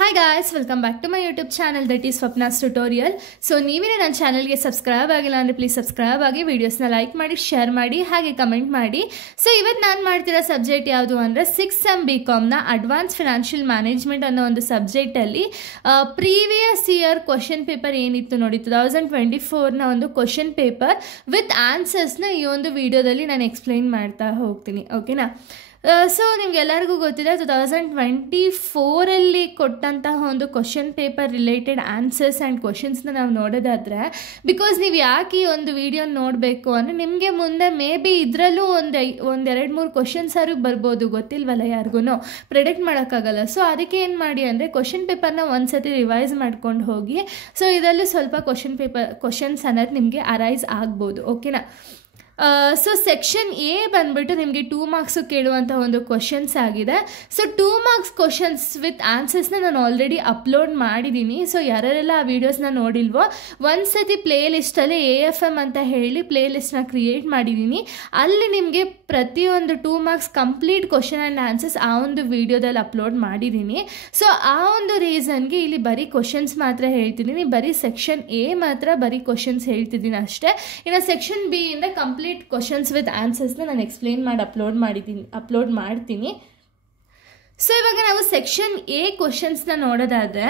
Hi guys, welcome back to my YouTube channel that is Swapna's Tutorial. So ನೀವೇನೇ ನನ್ನ ಚಾನೆಲ್ಗೆ subscribe ಆಗಿಲ್ಲ ಅಂದರೆ ಪ್ಲೀಸ್ ಸಬ್ಸ್ಕ್ರೈಬ್ ಆಗಿ ವಿಡಿಯೋಸ್ನ ಲೈಕ್ ಮಾಡಿ ಶೇರ್ ಮಾಡಿ ಹಾಗೆ ಕಮೆಂಟ್ ಮಾಡಿ. ಸೊ ಇವತ್ತು ನಾನು ಮಾಡ್ತಿರೋ ಸಬ್ಜೆಕ್ಟ್ ಯಾವುದು ಅಂದರೆ 6th SEM BComನ ಅಡ್ವಾನ್ಸ್ ಫಿನಾನ್ಷಿಯಲ್ ಮ್ಯಾನೇಜ್ಮೆಂಟ್ ಅನ್ನೋ ಒಂದು ಸಬ್ಜೆಕ್ಟಲ್ಲಿ ಪ್ರೀವಿಯಸ್ ಇಯರ್ ಕ್ವಶನ್ ಪೇಪರ್ ಏನಿತ್ತು ನೋಡಿ 2024ನ ಒಂದು ಕ್ವಶನ್ ಪೇಪರ್ ವಿತ್ ಆನ್ಸರ್ಸ್ನ ಈ ಒಂದು ವಿಡಿಯೋದಲ್ಲಿ ನಾನು ಎಕ್ಸ್ಪ್ಲೈನ್ ಮಾಡ್ತಾ ಹೋಗ್ತೀನಿ. ಓಕೆನಾ? ಸೊ ನಿಮಗೆಲ್ಲರಿಗೂ ಗೊತ್ತಿದೆ 2024ಅಲ್ಲಿ ಕೊಟ್ಟಂತಹ ಒಂದು question paper related answers and ಕ್ವಶನ್ಸ್ನ ನಾವು ನೋಡೋದಾದರೆ ಬಿಕಾಸ್ ನೀವು ಯಾಕೆ ಈ ಒಂದು ವಿಡಿಯೋ ನೋಡಬೇಕು ಅಂದರೆ ನಿಮಗೆ ಮುಂದೆ ಮೇ ಬಿ ಇದರಲ್ಲೂ ಒಂದು 2-3 ಕ್ವಶನ್ಸ್ ಅವ್ರಿಗೆ ಬರ್ಬೋದು, ಗೊತ್ತಿಲ್ವಲ್ಲ ಯಾರಿಗೂ ಪ್ರೆಡಿಕ್ಟ್ ಮಾಡೋಕ್ಕಾಗಲ್ಲ. ಸೊ ಅದಕ್ಕೆ ಏನು ಮಾಡಿ ಅಂದರೆ ಕ್ವಶನ್ ಪೇಪರ್ನ ಒಂದು ಸತಿ ರಿವೈಸ್ ಮಾಡ್ಕೊಂಡು ಹೋಗಿ. ಸೊ ಇದರಲ್ಲೂ ಸ್ವಲ್ಪ ಕ್ವಶನ್ಸ್ ಅನ್ನೋದು ನಿಮಗೆ ಅರೈಸ್ ಆಗ್ಬೋದು. ಓಕೆನಾ? ಸೊ ಸೆಕ್ಷನ್ ಎ ಬಂದುಬಿಟ್ಟು ನಿಮಗೆ 2 ಮಾರ್ಕ್ಸು ಕೇಳುವಂಥ ಒಂದು ಕ್ವಶನ್ಸ್ ಆಗಿದೆ. ಸೊ 2 ಮಾರ್ಕ್ಸ್ ಕ್ವಶನ್ಸ್ ವಿತ್ ಆನ್ಸರ್ಸ್ನ ನಾನು ಆಲ್ರೆಡಿ ಅಪ್ಲೋಡ್ ಮಾಡಿದ್ದೀನಿ. ಸೊ ಯಾರೆಲ್ಲ ಆ ವೀಡಿಯೋಸ್ನ ನೋಡಿಲ್ವೋ ಒಂದು ಸತಿ ಪ್ಲೇ ಲಿಸ್ಟಲ್ಲಿ AFM ಅಂತ ಹೇಳಿ ಪ್ಲೇ ಲಿಸ್ಟ್ನ ಕ್ರಿಯೇಟ್ ಮಾಡಿದ್ದೀನಿ. ಅಲ್ಲಿ ನಿಮಗೆ ಪ್ರತಿಯೊಂದು 2 marks complete question and answers ಆ ಒಂದು ವಿಡಿಯೋದಲ್ಲಿ ಅಪ್ಲೋಡ್ ಮಾಡಿದ್ದೀನಿ. ಸೊ ಆ ಒಂದು ರೀಸನ್ಗೆ ಇಲ್ಲಿ ಬರೀ ಕ್ವಶನ್ಸ್ ಮಾತ್ರ ಹೇಳ್ತಿದ್ದೀನಿ, ಬರೀ ಸೆಕ್ಷನ್ ಎ ಮಾತ್ರ ಬರೀ ಕ್ವಶನ್ಸ್ ಹೇಳ್ತಿದ್ದೀನಿ ಅಷ್ಟೇ. ಇನ್ನು ಸೆಕ್ಷನ್ ಬಿ ಇಂದ ಕಂಪ್ಲೀಟ್ ಕ್ವಶನ್ಸ್ ವಿತ್ ಆನ್ಸರ್ಸ್ನ ನಾನು ಎಕ್ಸ್ಪ್ಲೇನ್ ಮಾಡಿ ಅಪ್ಲೋಡ್ ಮಾಡ್ತೀನಿ. ಸೊ ಇವಾಗ ನಾವು ಸೆಕ್ಷನ್ ಎ ಕ್ವಶನ್ಸ್ನ ನೋಡೋದಾದರೆ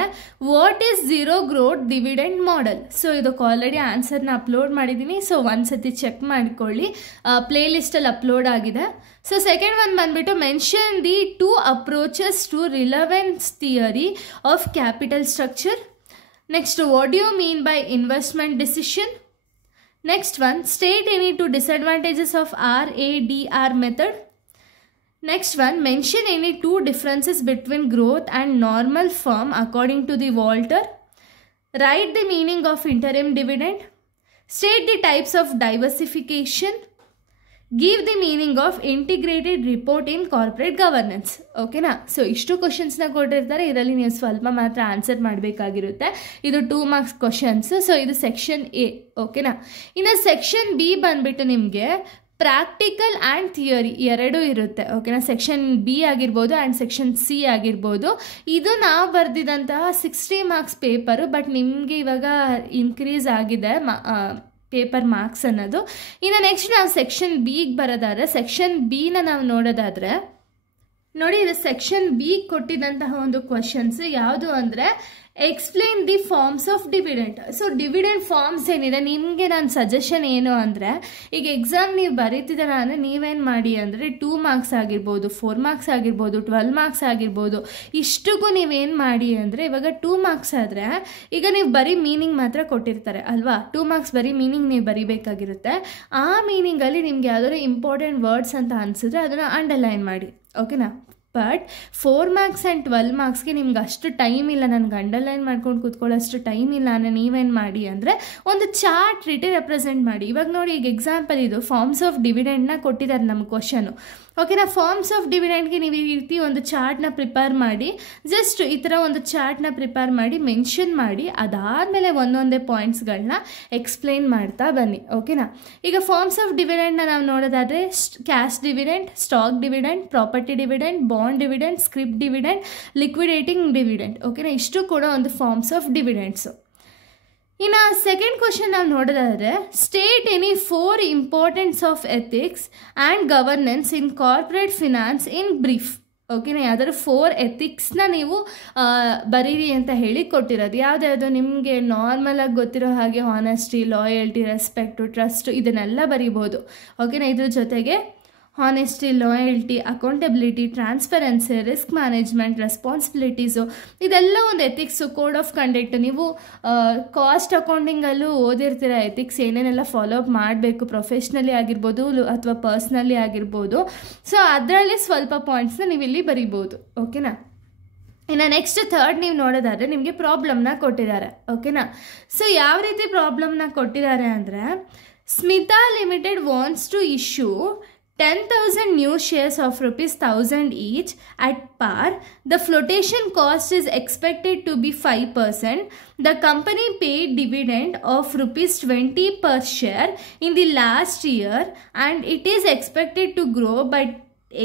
what is zero growth dividend model. So ಇದಕ್ಕೆ ಆಲ್ರೆಡಿ ಆನ್ಸರ್ನ ಅಪ್ಲೋಡ್ ಮಾಡಿದ್ದೀನಿ. ಸೊ ಒಂದು ಸತಿ ಚೆಕ್ ಮಾಡ್ಕೊಳ್ಳಿ, ಪ್ಲೇ ಲಿಸ್ಟಲ್ಲಿ ಅಪ್ಲೋಡ್ ಆಗಿದೆ. ಸೊ ಸೆಕೆಂಡ್ ಒನ್ ಬಂದುಬಿಟ್ಟು mention the 2 approaches to relevance theory of capital structure. Next what do you mean by investment decision. Next one, state any 2 disadvantages of RADR method. Next one, mention any 2 differences between growth and normal firm according to the Walter. Write the meaning of interim dividend. State the types of diversification. Give the meaning of integrated report in corporate governance. ಓಕೆನಾ? So ಇಷ್ಟು ಕ್ವಶನ್ಸ್ನ ಕೊಟ್ಟಿರ್ತಾರೆ, ಇದರಲ್ಲಿ ನೀವು ಸ್ವಲ್ಪ ಮಾತ್ರ answer ಮಾಡಬೇಕಾಗಿರುತ್ತೆ. ಇದು 2 marks questions. So ಇದು section A. ಓಕೆನಾ? ಇನ್ನು ಸೆಕ್ಷನ್ ಬಿ ಬಂದುಬಿಟ್ಟು ನಿಮಗೆ ಪ್ರಾಕ್ಟಿಕಲ್ ಆ್ಯಂಡ್ ಥಿಯರಿ ಎರಡೂ ಇರುತ್ತೆ. ಓಕೆನಾ? ಸೆಕ್ಷನ್ ಬಿ ಆಗಿರ್ಬೋದು ಆ್ಯಂಡ್ ಸೆಕ್ಷನ್ ಸಿ ಆಗಿರ್ಬೋದು. ಇದು ನಾವು ಬರೆದಿದ್ದಂತಹ 60 ಮಾರ್ಕ್ಸ್ ಪೇಪರು, ಬಟ್ ನಿಮಗೆ ಇವಾಗ ಇನ್ಕ್ರೀಸ್ ಆಗಿದೆ ಪೇಪರ್ ಮಾರ್ಕ್ಸ್ ಅನ್ನೋದು. ಇನ್ನು ನೆಕ್ಸ್ಟ್ ನಾವು ಸೆಕ್ಷನ್ ಬಿಗೆ ಬರೋದಾದರೆ ಸೆಕ್ಷನ್ ಬಿನ ನಾವು ನೋಡೋದಾದರೆ ನೋಡಿ, ಇದು ಸೆಕ್ಷನ್ ಬಿ ಕೊಟ್ಟಿದ್ದಂತಹ ಒಂದು ಕ್ವಶನ್ಸ್ ಯಾವುದು ಅಂದರೆ explain the forms of dividend. So dividend forms ಏನಿದೆ ನಿಮಗೆ ನನ್ನ ಸಜೆಷನ್ ಏನು ಅಂದರೆ, ಈಗ ಎಕ್ಸಾಮ್ ನೀವು ಬರೀತಿದ್ದೀರ ಅಂದರೆ ನೀವೇನು ಮಾಡಿ ಅಂದರೆ 2 ಮಾರ್ಕ್ಸ್ ಆಗಿರ್ಬೋದು, 4 ಮಾರ್ಕ್ಸ್ ಆಗಿರ್ಬೋದು, 12 ಮಾರ್ಕ್ಸ್ ಆಗಿರ್ಬೋದು, ಇಷ್ಟಕ್ಕೂ ನೀವೇನು ಮಾಡಿ ಅಂದರೆ ಇವಾಗ 2 ಮಾರ್ಕ್ಸ್ ಆದರೆ ಈಗ ನೀವು ಬರೀ ಮೀನಿಂಗ್ ಮಾತ್ರ ಕೊಟ್ಟಿರ್ತಾರೆ ಅಲ್ವಾ, 2 ಮಾರ್ಕ್ಸ್ ಬರೀ ಮೀನಿಂಗ್ ನೀವು ಬರೀಬೇಕಾಗಿರುತ್ತೆ. ಆ ಮೀನಿಂಗಲ್ಲಿ ನಿಮ್ಗೆ ಯಾವ್ದಾದ್ರು ಇಂಪಾರ್ಟೆಂಟ್ ವರ್ಡ್ಸ್ ಅಂತ ಅನಿಸಿದ್ರೆ ಅದನ್ನು ಅಂಡರ್ಲೈನ್ ಮಾಡಿ. ಓಕೆನಾ? ಬಟ್ 4 ಮಾರ್ಕ್ಸ್ ಆ್ಯಂಡ್ 12 ಮಾರ್ಕ್ಸ್ಗೆ ನಿಮ್ಗೆ ಅಷ್ಟು ಟೈಮ್ ಇಲ್ಲ, ನನಗೆ ಅಂಡರ್ಲೈನ್ ಮಾಡ್ಕೊಂಡು ಕೂತ್ಕೊಳ್ಳೋಷ್ಟು ಟೈಮ್ ಇಲ್ಲ ಅಂದರೆ ನೀವೇನು ಮಾಡಿ ಅಂದರೆ ಒಂದು ಚಾರ್ಟ್ ರೀತಿ ರೆಪ್ರೆಸೆಂಟ್ ಮಾಡಿ. ಇವಾಗ ನೋಡಿ, ಈಗ ಎಕ್ಸಾಂಪಲ್ ಇದು ಫಾರ್ಮ್ಸ್ ಆಫ್ ಡಿವಿಡೆಂಡ್ನ ಕೊಟ್ಟಿದ್ದಾರೆ ನಮ್ಮ ಕ್ವಶನು. ಓಕೆನಾ? ಫಾರ್ಮ್ಸ್ ಆಫ್ ಡಿವಿಡೆಂಡ್ಗೆ ನೀವು ಈ ರೀತಿ ಒಂದು ಚಾರ್ಟ್ನ ಪ್ರಿಪೇರ್ ಮಾಡಿ, ಜಸ್ಟ್ ಈ ಥರ ಒಂದು ಚಾರ್ಟ್ನ ಪ್ರಿಪೇರ್ ಮಾಡಿ ಮೆನ್ಷನ್ ಮಾಡಿ, ಅದಾದಮೇಲೆ ಒಂದೊಂದೇ ಪಾಯಿಂಟ್ಸ್ಗಳನ್ನ ಎಕ್ಸ್ಪ್ಲೈನ್ ಮಾಡ್ತಾ ಬನ್ನಿ. ಓಕೆನಾ? ಈಗ ಫಾರ್ಮ್ಸ್ ಆಫ್ ಡಿವಿಡೆಂಡ್ನ ನಾವು ನೋಡೋದಾದರೆ cash dividend, stock dividend, property dividend, bond dividend, scrip dividend, liquidating dividend. ಓಕೆನಾ? ಇಷ್ಟು ಕೂಡ ಒಂದು ಫಾರ್ಮ್ಸ್ ಆಫ್ ಡಿವಿಡೆಂಡ್ಸು. ಇನ್ನು ಸೆಕೆಂಡ್ ಕ್ವಶನ್ ನಾವು ನೋಡೋದಾದರೆ state any 4 importance of ethics and governance in corporate finance in brief. ಓಕೆನಾ? ಯಾವ್ದಾದ್ರು 4 ಎಥಿಕ್ಸ್ನ ನೀವು ಬರೀರಿ ಅಂತ ಹೇಳಿ ಕೊಟ್ಟಿರೋದು. ಯಾವುದ್ಯಾವುದು ನಿಮಗೆ ನಾರ್ಮಲಾಗಿ ಗೊತ್ತಿರೋ ಹಾಗೆ ಹಾನೆಸ್ಟಿ, ಲಾಯಲ್ಟಿ, ರೆಸ್ಪೆಕ್ಟು, ಟ್ರಸ್ಟು ಇದನ್ನೆಲ್ಲ ಬರೀಬೋದು. ಓಕೆನಾ? ಇದ್ರ ಜೊತೆಗೆ honesty, loyalty, accountability, transparency, risk management, responsibilities ಇದೆಲ್ಲ ಒಂದು ಎಥಿಕ್ಸು. ಕೋಡ್ ಆಫ್ ಕಂಡಕ್ಟ್ ನೀವು ಕಾಸ್ಟ್ ಅಕೌಂಟಿಂಗಲ್ಲೂ ಓದಿರ್ತೀರ, ಎಥಿಕ್ಸ್ ಏನೇನೆಲ್ಲ ಫಾಲೋ ಅಪ್ ಮಾಡಬೇಕು ಪ್ರೊಫೆಷ್ನಲಿ ಆಗಿರ್ಬೋದು ಅಥವಾ ಪರ್ಸ್ನಲಿ ಆಗಿರ್ಬೋದು. ಸೊ ಅದರಲ್ಲಿ ಸ್ವಲ್ಪ ಪಾಯಿಂಟ್ಸ್ನ ನೀವು ಇಲ್ಲಿ ಬರೀಬೋದು. ಓಕೆನಾ? ಇನ್ನು ನೆಕ್ಸ್ಟ್ ಥರ್ಡ್ ನೀವು ನೋಡೋದಾದರೆ ನಿಮಗೆ ಪ್ರಾಬ್ಲಮ್ನ ಕೊಟ್ಟಿದ್ದಾರೆ. ಓಕೆನಾ? ಸೊ ಯಾವ ರೀತಿ ಪ್ರಾಬ್ಲಮ್ನ ಕೊಟ್ಟಿದ್ದಾರೆ ಅಂದರೆ Smita limited wants to issue 10,000 new shares of ₹1,000 each at par. The flotation cost is expected to be 5%. The company paid dividend of ₹20 per share in the last year and it is expected to grow by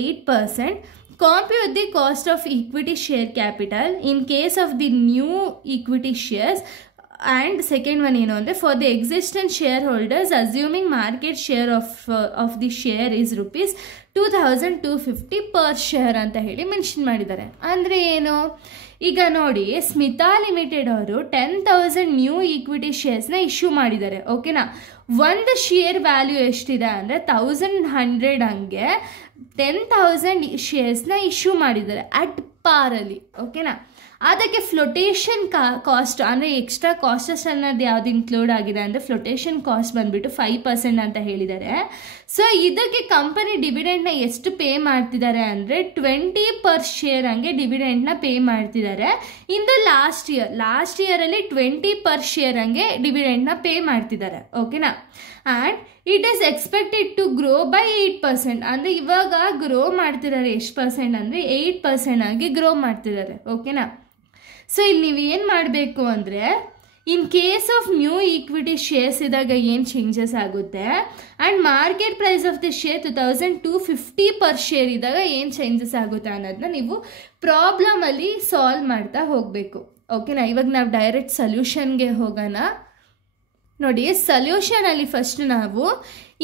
8%. Compute the cost of equity share capital in case of the new equity shares. And second one ಏನು ಅಂದರೆ for the existing shareholders assuming market share of the share is rupees 2250 per share ಅಂತ ಹೇಳಿ mention ಮಾಡಿದ್ದಾರೆ. ಅಂದರೆ ಏನು, ಈಗ ನೋಡಿ Smita limited ಅವರು 10,000 ನ್ಯೂ ಈಕ್ವಿಟಿ ಶೇರ್ಸ್ನ ಇಶ್ಯೂ ಮಾಡಿದ್ದಾರೆ. ಓಕೆನಾ, ಒಂದು ಶೇರ್ ವ್ಯಾಲ್ಯೂ ಎಷ್ಟಿದೆ ಅಂದರೆ 1100, ಹಂಗೆ 10,000 ಶೇರ್ಸ್ನ ಇಶ್ಯೂ ಮಾಡಿದ್ದಾರೆ ಅಟ್ ಪಾರಲ್ಲಿ. ಓಕೆನಾ, ಅದಕ್ಕೆ ಫ್ಲೋಟೇಷನ್ ಕಾಸ್ಟ್ ಅಂದರೆ ಎಕ್ಸ್ಟ್ರಾ ಕಾಸ್ಟಸ್ ಅನ್ನೋದು ಯಾವುದು ಇನ್ಕ್ಲೂಡ್ ಆಗಿದೆ ಅಂದರೆ ಫ್ಲೋಟೇಷನ್ ಕಾಸ್ಟ್ ಬಂದುಬಿಟ್ಟು 5% ಅಂತ ಹೇಳಿದ್ದಾರೆ. ಸೊ ಇದಕ್ಕೆ ಕಂಪನಿ ಡಿವಿಡೆಂಡ್ನ ಎಷ್ಟು ಪೇ ಮಾಡ್ತಿದ್ದಾರೆ ಅಂದರೆ 20 ಪರ್ ಶೇರ್ ಹಂಗೆ ಡಿವಿಡೆಂಡ್ನ ಪೇ ಮಾಡ್ತಿದ್ದಾರೆ. ಇನ್ ದ ಲಾಸ್ಟ್ ಇಯರಲ್ಲಿ 20 ಪರ್ ಶೇರ್ ಹಂಗೆ ಡಿವಿಡೆಂಡ್ನ ಪೇ ಮಾಡ್ತಿದ್ದಾರೆ. ಓಕೆನಾ, and it is expected to grow by 8%. ಅಂದರೆ ಇವಾಗ ಗ್ರೋ ಮಾಡ್ತಿದ್ದಾರೆ ಎಷ್ಟು ಪರ್ಸೆಂಟ್ ಅಂದರೆ 8% ಆಗಿ ಗ್ರೋ ಮಾಡ್ತಿದ್ದಾರೆ. ಓಕೆನಾ, ಸೊ ಇಲ್ಲಿ ನೀವು ಏನು ಮಾಡಬೇಕು ಅಂದರೆ in case of new equity shares ಇದ್ದಾಗ ಏನು ಚೇಂಜಸ್ ಆಗುತ್ತೆ and market price of the share 2250 per share ಇದ್ದಾಗ ಏನು ಚೇಂಜಸ್ ಆಗುತ್ತೆ ಅನ್ನೋದನ್ನ ನೀವು ಪ್ರಾಬ್ಲಮಲ್ಲಿ ಸಾಲ್ವ್ ಮಾಡ್ತಾ ಹೋಗಬೇಕು. ಓಕೆನಾ, ಇವಾಗ ನಾವು ಡೈರೆಕ್ಟ್ ಸೊಲ್ಯೂಷನ್ಗೆ ಹೋಗೋಣ. ನೋಡಿ, ಸೊಲ್ಯೂಷನಲ್ಲಿ ಫಸ್ಟ್ ನಾವು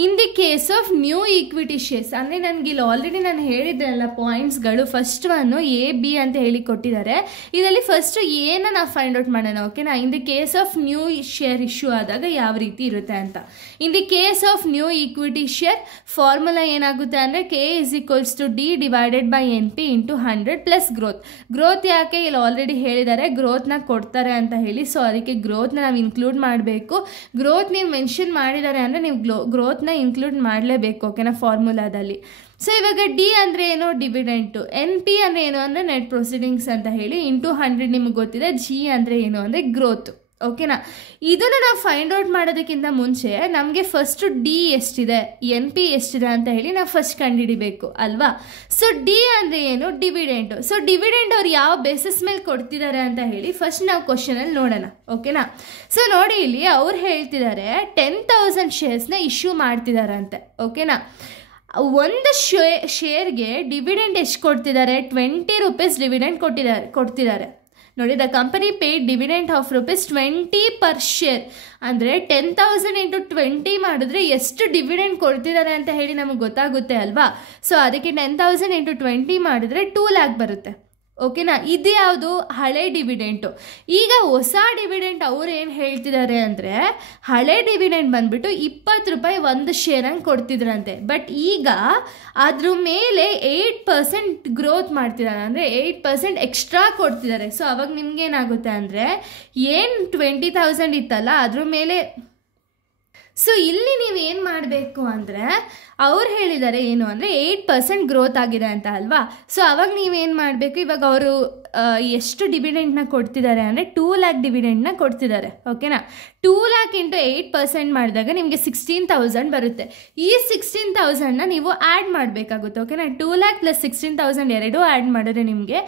in the case of new equity shares ಅಂದರೆ ನನಗೆ ಇಲ್ಲಿ ಆಲ್ರೆಡಿ ನಾನು ಹೇಳಿದ್ರಲ್ಲ ಪಾಯಿಂಟ್ಸ್ಗಳು, ಫಸ್ಟ್ ಒನ್ನು ಎ ಬಿ ಅಂತ ಹೇಳಿ ಕೊಟ್ಟಿದ್ದಾರೆ. ಇದರಲ್ಲಿ ಫಸ್ಟು ಏನು ನಾವು ಫೈಂಡ್ ಔಟ್ ಮಾಡೋಣ. ಓಕೆನಾ, in the case of new share issue ಆದಾಗ ಯಾವ ರೀತಿ ಇರುತ್ತೆ ಅಂತ. In the case of new equity share formula ಏನಾಗುತ್ತೆ ಅಂದರೆ K=D divided by NP into 100 plus growth ಯಾಕೆ ಇಲ್ಲಿ ಆಲ್ರೆಡಿ ಹೇಳಿದ್ದಾರೆ, ಗ್ರೋತ್ನ ಕೊಡ್ತಾರೆ ಅಂತ ಹೇಳಿ. ಸೊ ಅದಕ್ಕೆ ಗ್ರೋತ್ನ ನಾವು ಇನ್ಕ್ಲೂಡ್ ಮಾಡಬೇಕು. ಗ್ರೋತ್ ನೀವು ಮೆನ್ಷನ್ ಮಾಡಿದ್ದಾರೆ ಅಂದರೆ ನೀವು ಗ್ರೋತ್ನ ಇನ್ಕ್ಲೂಡ್ ಮಾಡಲೇಬೇಕು. ಓಕೆನಾ, ಫಾರ್ಮುಲಾದಲ್ಲಿ. ಸೊ ಇವಾಗ ಡಿ ಅಂದರೆ ಏನು, ಡಿವಿಡೆಂಟು. NP ಅಂದರೆ ಏನು ಅಂದರೆ ನೆಟ್ ಪ್ರೊಸೀಡಿಂಗ್ಸ್ ಅಂತ ಹೇಳಿ ಇಂಟು 100 ನಿಮಗೆ ಗೊತ್ತಿದೆ. G ಅಂದರೆ ಏನು ಅಂದರೆ ಗ್ರೋತ್. ಓಕೆನಾ, ಇದನ್ನು ನಾವು ಫೈಂಡ್ ಔಟ್ ಮಾಡೋದಕ್ಕಿಂತ ಮುಂಚೆ ನಮಗೆ ಫಸ್ಟು ಡಿ ಎಷ್ಟಿದೆ, NP ಎಷ್ಟಿದೆ ಅಂತ ಹೇಳಿ ನಾವು ಫಸ್ಟ್ ಕಂಡುಹಿಡಿಬೇಕು ಅಲ್ವಾ. ಸೊ ಡಿ ಅಂದರೆ ಏನು, ಡಿವಿಡೆಂಟು. ಸೊ ಡಿವಿಡೆಂಟ್ ಅವ್ರು ಯಾವ ಬೇಸಿಸ್ ಮೇಲೆ ಕೊಡ್ತಿದ್ದಾರೆ ಅಂತ ಹೇಳಿ ಫಸ್ಟ್ ನಾವು ಕ್ವಶನಲ್ಲಿ ನೋಡೋಣ. ಓಕೆನಾ, ಸೊ ನೋಡಿ ಇಲ್ಲಿ ಅವ್ರು ಹೇಳ್ತಿದ್ದಾರೆ 10,000 ಶೇರ್ಸ್ನ ಇಶ್ಯೂ ಮಾಡ್ತಿದಾರಂತೆ. ಓಕೆನಾ, ಒಂದು ಶೇರ್ಗೆ ಡಿವಿಡೆಂಟ್ ಎಷ್ಟು ಕೊಡ್ತಿದ್ದಾರೆ, 20 ರೂಪೀಸ್ ಡಿವಿಡೆಂಟ್ ಕೊಡ್ತಿದ್ದಾರೆ. ನೋಡಿ, the company paid dividend of ₹20 per share. ಅಂದರೆ 10,000 ಇಂಟು 20 ಮಾಡಿದ್ರೆ ಎಷ್ಟು ಡಿವಿಡೆಂಟ್ ಕೊಡ್ತಿದ್ದಾರೆ ಅಂತ ಹೇಳಿ ನಮಗೆ ಗೊತ್ತಾಗುತ್ತೆ ಅಲ್ವಾ. ಸೊ ಅದಕ್ಕೆ 10,000 ಇಂಟು 20 ಮಾಡಿದ್ರೆ 2 lakh ಬರುತ್ತೆ. ಓಕೆನಾ, ಇದು ಯಾವುದು, ಹಳೆ ಡಿವಿಡೆಂಟು. ಈಗ ಹೊಸ ಡಿವಿಡೆಂಟ್ ಅವ್ರು ಏನು ಹೇಳ್ತಿದ್ದಾರೆ ಅಂದರೆ ಹಳೆ ಡಿವಿಡೆಂಟ್ ಬಂದುಬಿಟ್ಟು ₹20 ಒಂದು ಶೇರ್ ಹಂಗೆ ಕೊಡ್ತಿದ್ರಂತೆ. ಬಟ್ ಈಗ ಅದ್ರ ಮೇಲೆ 8% ಗ್ರೋತ್ ಮಾಡ್ತಿದ್ದಾರೆ, ಅಂದರೆ 8% ಎಕ್ಸ್ಟ್ರಾ ಕೊಡ್ತಿದ್ದಾರೆ. ಸೊ ಅವಾಗ ನಿಮ್ಗೇನಾಗುತ್ತೆ ಅಂದರೆ ಏನು 20,000 ಇತ್ತಲ್ಲ ಅದ್ರ ಮೇಲೆ. ಸೊ ಇಲ್ಲಿ ನೀವು ಏನು ಮಾಡಬೇಕು ಅಂದರೆ ಅವ್ರು ಹೇಳಿದ್ದಾರೆ ಏನು ಅಂದರೆ 8% ಗ್ರೋತ್ ಆಗಿದೆ ಅಂತ ಅಲ್ವಾ. ಸೊ ಅವಾಗ ನೀವೇನು ಮಾಡಬೇಕು, ಇವಾಗ ಅವರು ಎಷ್ಟು ಡಿವಿಡೆಂಟ್ನ ಕೊಡ್ತಿದ್ದಾರೆ ಅಂದರೆ 2 lakh ಡಿವಿಡೆಂಟ್ನ ಕೊಡ್ತಿದ್ದಾರೆ. ಓಕೆನಾ, 2 lakh ಇಂಟು 8% ಮಾಡಿದಾಗ ನಿಮಗೆ 16,000 ಬರುತ್ತೆ. ಈ 16,000ನ ನೀವು ಆ್ಯಡ್ ಮಾಡಬೇಕಾಗುತ್ತೆ. ಓಕೆನಾ, 2 lakh ಪ್ಲಸ್ 16,000 ಎರಡೂ ಆ್ಯಡ್ ಮಾಡಿದ್ರೆ ನಿಮಗೆ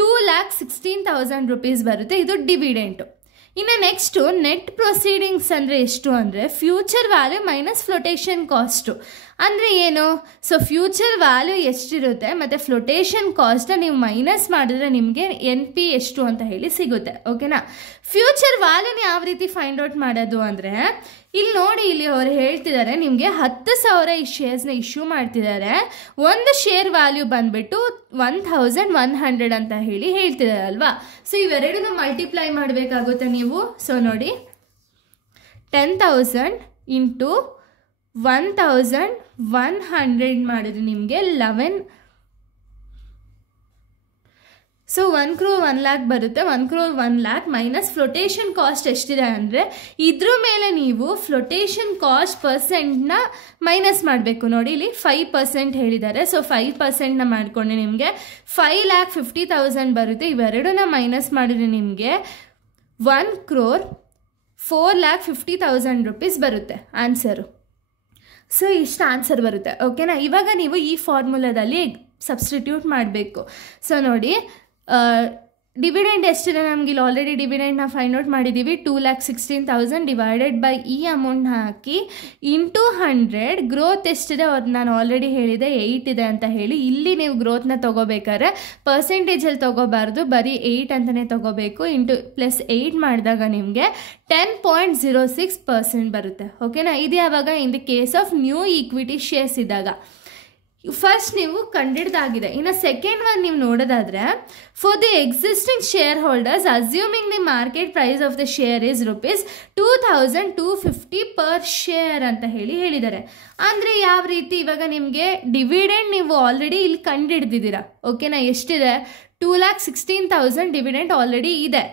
2,16,000 ರೂಪೀಸ್ ಬರುತ್ತೆ. ಇದು ಡಿವಿಡೆಂಟು. ಇನ್ನು ನೆಕ್ಸ್ಟು ನೆಟ್ ಪ್ರೊಸೀಡಿಂಗ್ಸ್ ಅಂದರೆ ಎಷ್ಟು ಅಂದರೆ future value minus flotation cost. ಅಂದರೆ ಏನು, ಸೊ ಫ್ಯೂಚರ್ ವ್ಯಾಲ್ಯೂ ಎಷ್ಟಿರುತ್ತೆ ಮತ್ತು ಫ್ಲೋಟೇಷನ್ ಕಾಸ್ಟ್ನ ನೀವು ಮೈನಸ್ ಮಾಡಿದ್ರೆ ನಿಮಗೆ NP ಎಷ್ಟು ಅಂತ ಹೇಳಿ ಸಿಗುತ್ತೆ. ಓಕೆನಾ, ಫ್ಯೂಚರ್ ವ್ಯಾಲ್ಯೂನ ಯಾವ ರೀತಿ ಫೈಂಡ್ ಔಟ್ ಮಾಡೋದು ಅಂದರೆ ಇಲ್ಲಿ ನೋಡಿ, ಇಲ್ಲಿ ಅವ್ರು ಹೇಳ್ತಿದ್ದಾರೆ ನಿಮಗೆ 10,000 ಈ ಶೇರ್ಸ್ನ ಇಶ್ಯೂ ಮಾಡ್ತಿದ್ದಾರೆ. ಒಂದು ಶೇರ್ ವ್ಯಾಲ್ಯೂ ಬಂದುಬಿಟ್ಟು 1,100 ಅಂತ ಹೇಳಿ ಹೇಳ್ತಿದ್ದಾರೆ ಅಲ್ವಾ. ಸೊ ಇವೆರಡೂ ಮಲ್ಟಿಪ್ಲೈ ಮಾಡಬೇಕಾಗುತ್ತೆ ನೀವು. ಸೊ ನೋಡಿ, 10,000 ಇಂಟು 1,100 ಮಾಡಿದ್ರೆ ನಿಮಗೆ 11. ಸೊ 1 crore 1 lakh ಬರುತ್ತೆ. 1 crore 1 lakh minus flotation cost ಎಷ್ಟಿದೆ ಅಂದರೆ ಇದ್ರ ಮೇಲೆ ನೀವು ಫ್ಲೋಟೇಷನ್ ಕಾಸ್ಟ್ ಪರ್ಸೆಂಟ್ನ ಮೈನಸ್ ಮಾಡಬೇಕು. ನೋಡಿ, ಇಲ್ಲಿ 5% ಹೇಳಿದ್ದಾರೆ. ಸೊ 5%ನ ಮಾಡಿಕೊಂಡೆ ನಿಮಗೆ 5,50,000 ಬರುತ್ತೆ. ಇವೆರಡನ್ನ ಮೈನಸ್ ಮಾಡಿದ್ರೆ ನಿಮಗೆ 1 crore 4,50,000 ರೂಪೀಸ್ ಬರುತ್ತೆ ಆನ್ಸರು. ಸೊ ಇಷ್ಟು ಆನ್ಸರ್ ಬರುತ್ತೆ. ಓಕೆನಾ, ಇವಾಗ ನೀವು ಈ ಫಾರ್ಮುಲಾದಲ್ಲಿ ಸಬ್ಸ್ಟಿಟ್ಯೂಟ್ ಮಾಡಬೇಕು. ಸೊ ನೋಡಿ, ಡಿವಿಡೆಂಡ್ ಎಷ್ಟಿದೆ ನಮ್ಗೆ ಇಲ್ಲಿ ಆಲ್ರೆಡಿ ಡಿವಿಡೆಂಡ್ನ ಫೈಂಡ್ ಔಟ್ ಮಾಡಿದ್ದೀವಿ. 2,16,000 ಡಿವೈಡೆಡ್ ಬೈ ಈ ಅಮೌಂಟ್ನ ಹಾಕಿ ಇಂಟು 100 ಗ್ರೋತ್ ಎಷ್ಟಿದೆ ಅದು ನಾನು ಆಲ್ರೆಡಿ ಹೇಳಿದೆ 8 ಇದೆ ಅಂತ ಹೇಳಿ. ಇಲ್ಲಿ ನೀವು ಗ್ರೋತ್ನ ತೊಗೋಬೇಕಾದ್ರೆ ಪರ್ಸೆಂಟೇಜಲ್ಲಿ ತೊಗೋಬಾರ್ದು, ಬರೀ 8 ಅಂತಲೇ ತೊಗೋಬೇಕು. ಇಂಟು +8 ಮಾಡಿದಾಗ ನಿಮಗೆ 10.06% ಬರುತ್ತೆ. ಓಕೆನಾ, ಇದು ಯಾವಾಗ in the case of new equity shares ಇದ್ದಾಗ ಫಸ್ಟ್ ನೀವು ಕಂಡಿಡ್ದಾಗಿದೆ. ಇನ್ನು ಸೆಕೆಂಡ್ ಒನ್ ನೀವು ನೋಡೋದಾದರೆ for the existing shareholders assuming the market price of the share is ₹2,250 per share ಅಂತ ಹೇಳಿದ್ದಾರೆ. ಅಂದರೆ ಯಾವ ರೀತಿ, ಇವಾಗ ನಿಮಗೆ ಡಿವಿಡೆಂಡ್ ನೀವು ಆಲ್ರೆಡಿ ಇಲ್ಲಿ ಕಂಡಿಡ್ದಿದ್ದೀರಾ. ಓಕೆನಾ, ಎಷ್ಟಿದೆ 2,16,000 ಡಿವಿಡೆಂಡ್ ಆಲ್ರೆಡಿ ಇದೆ.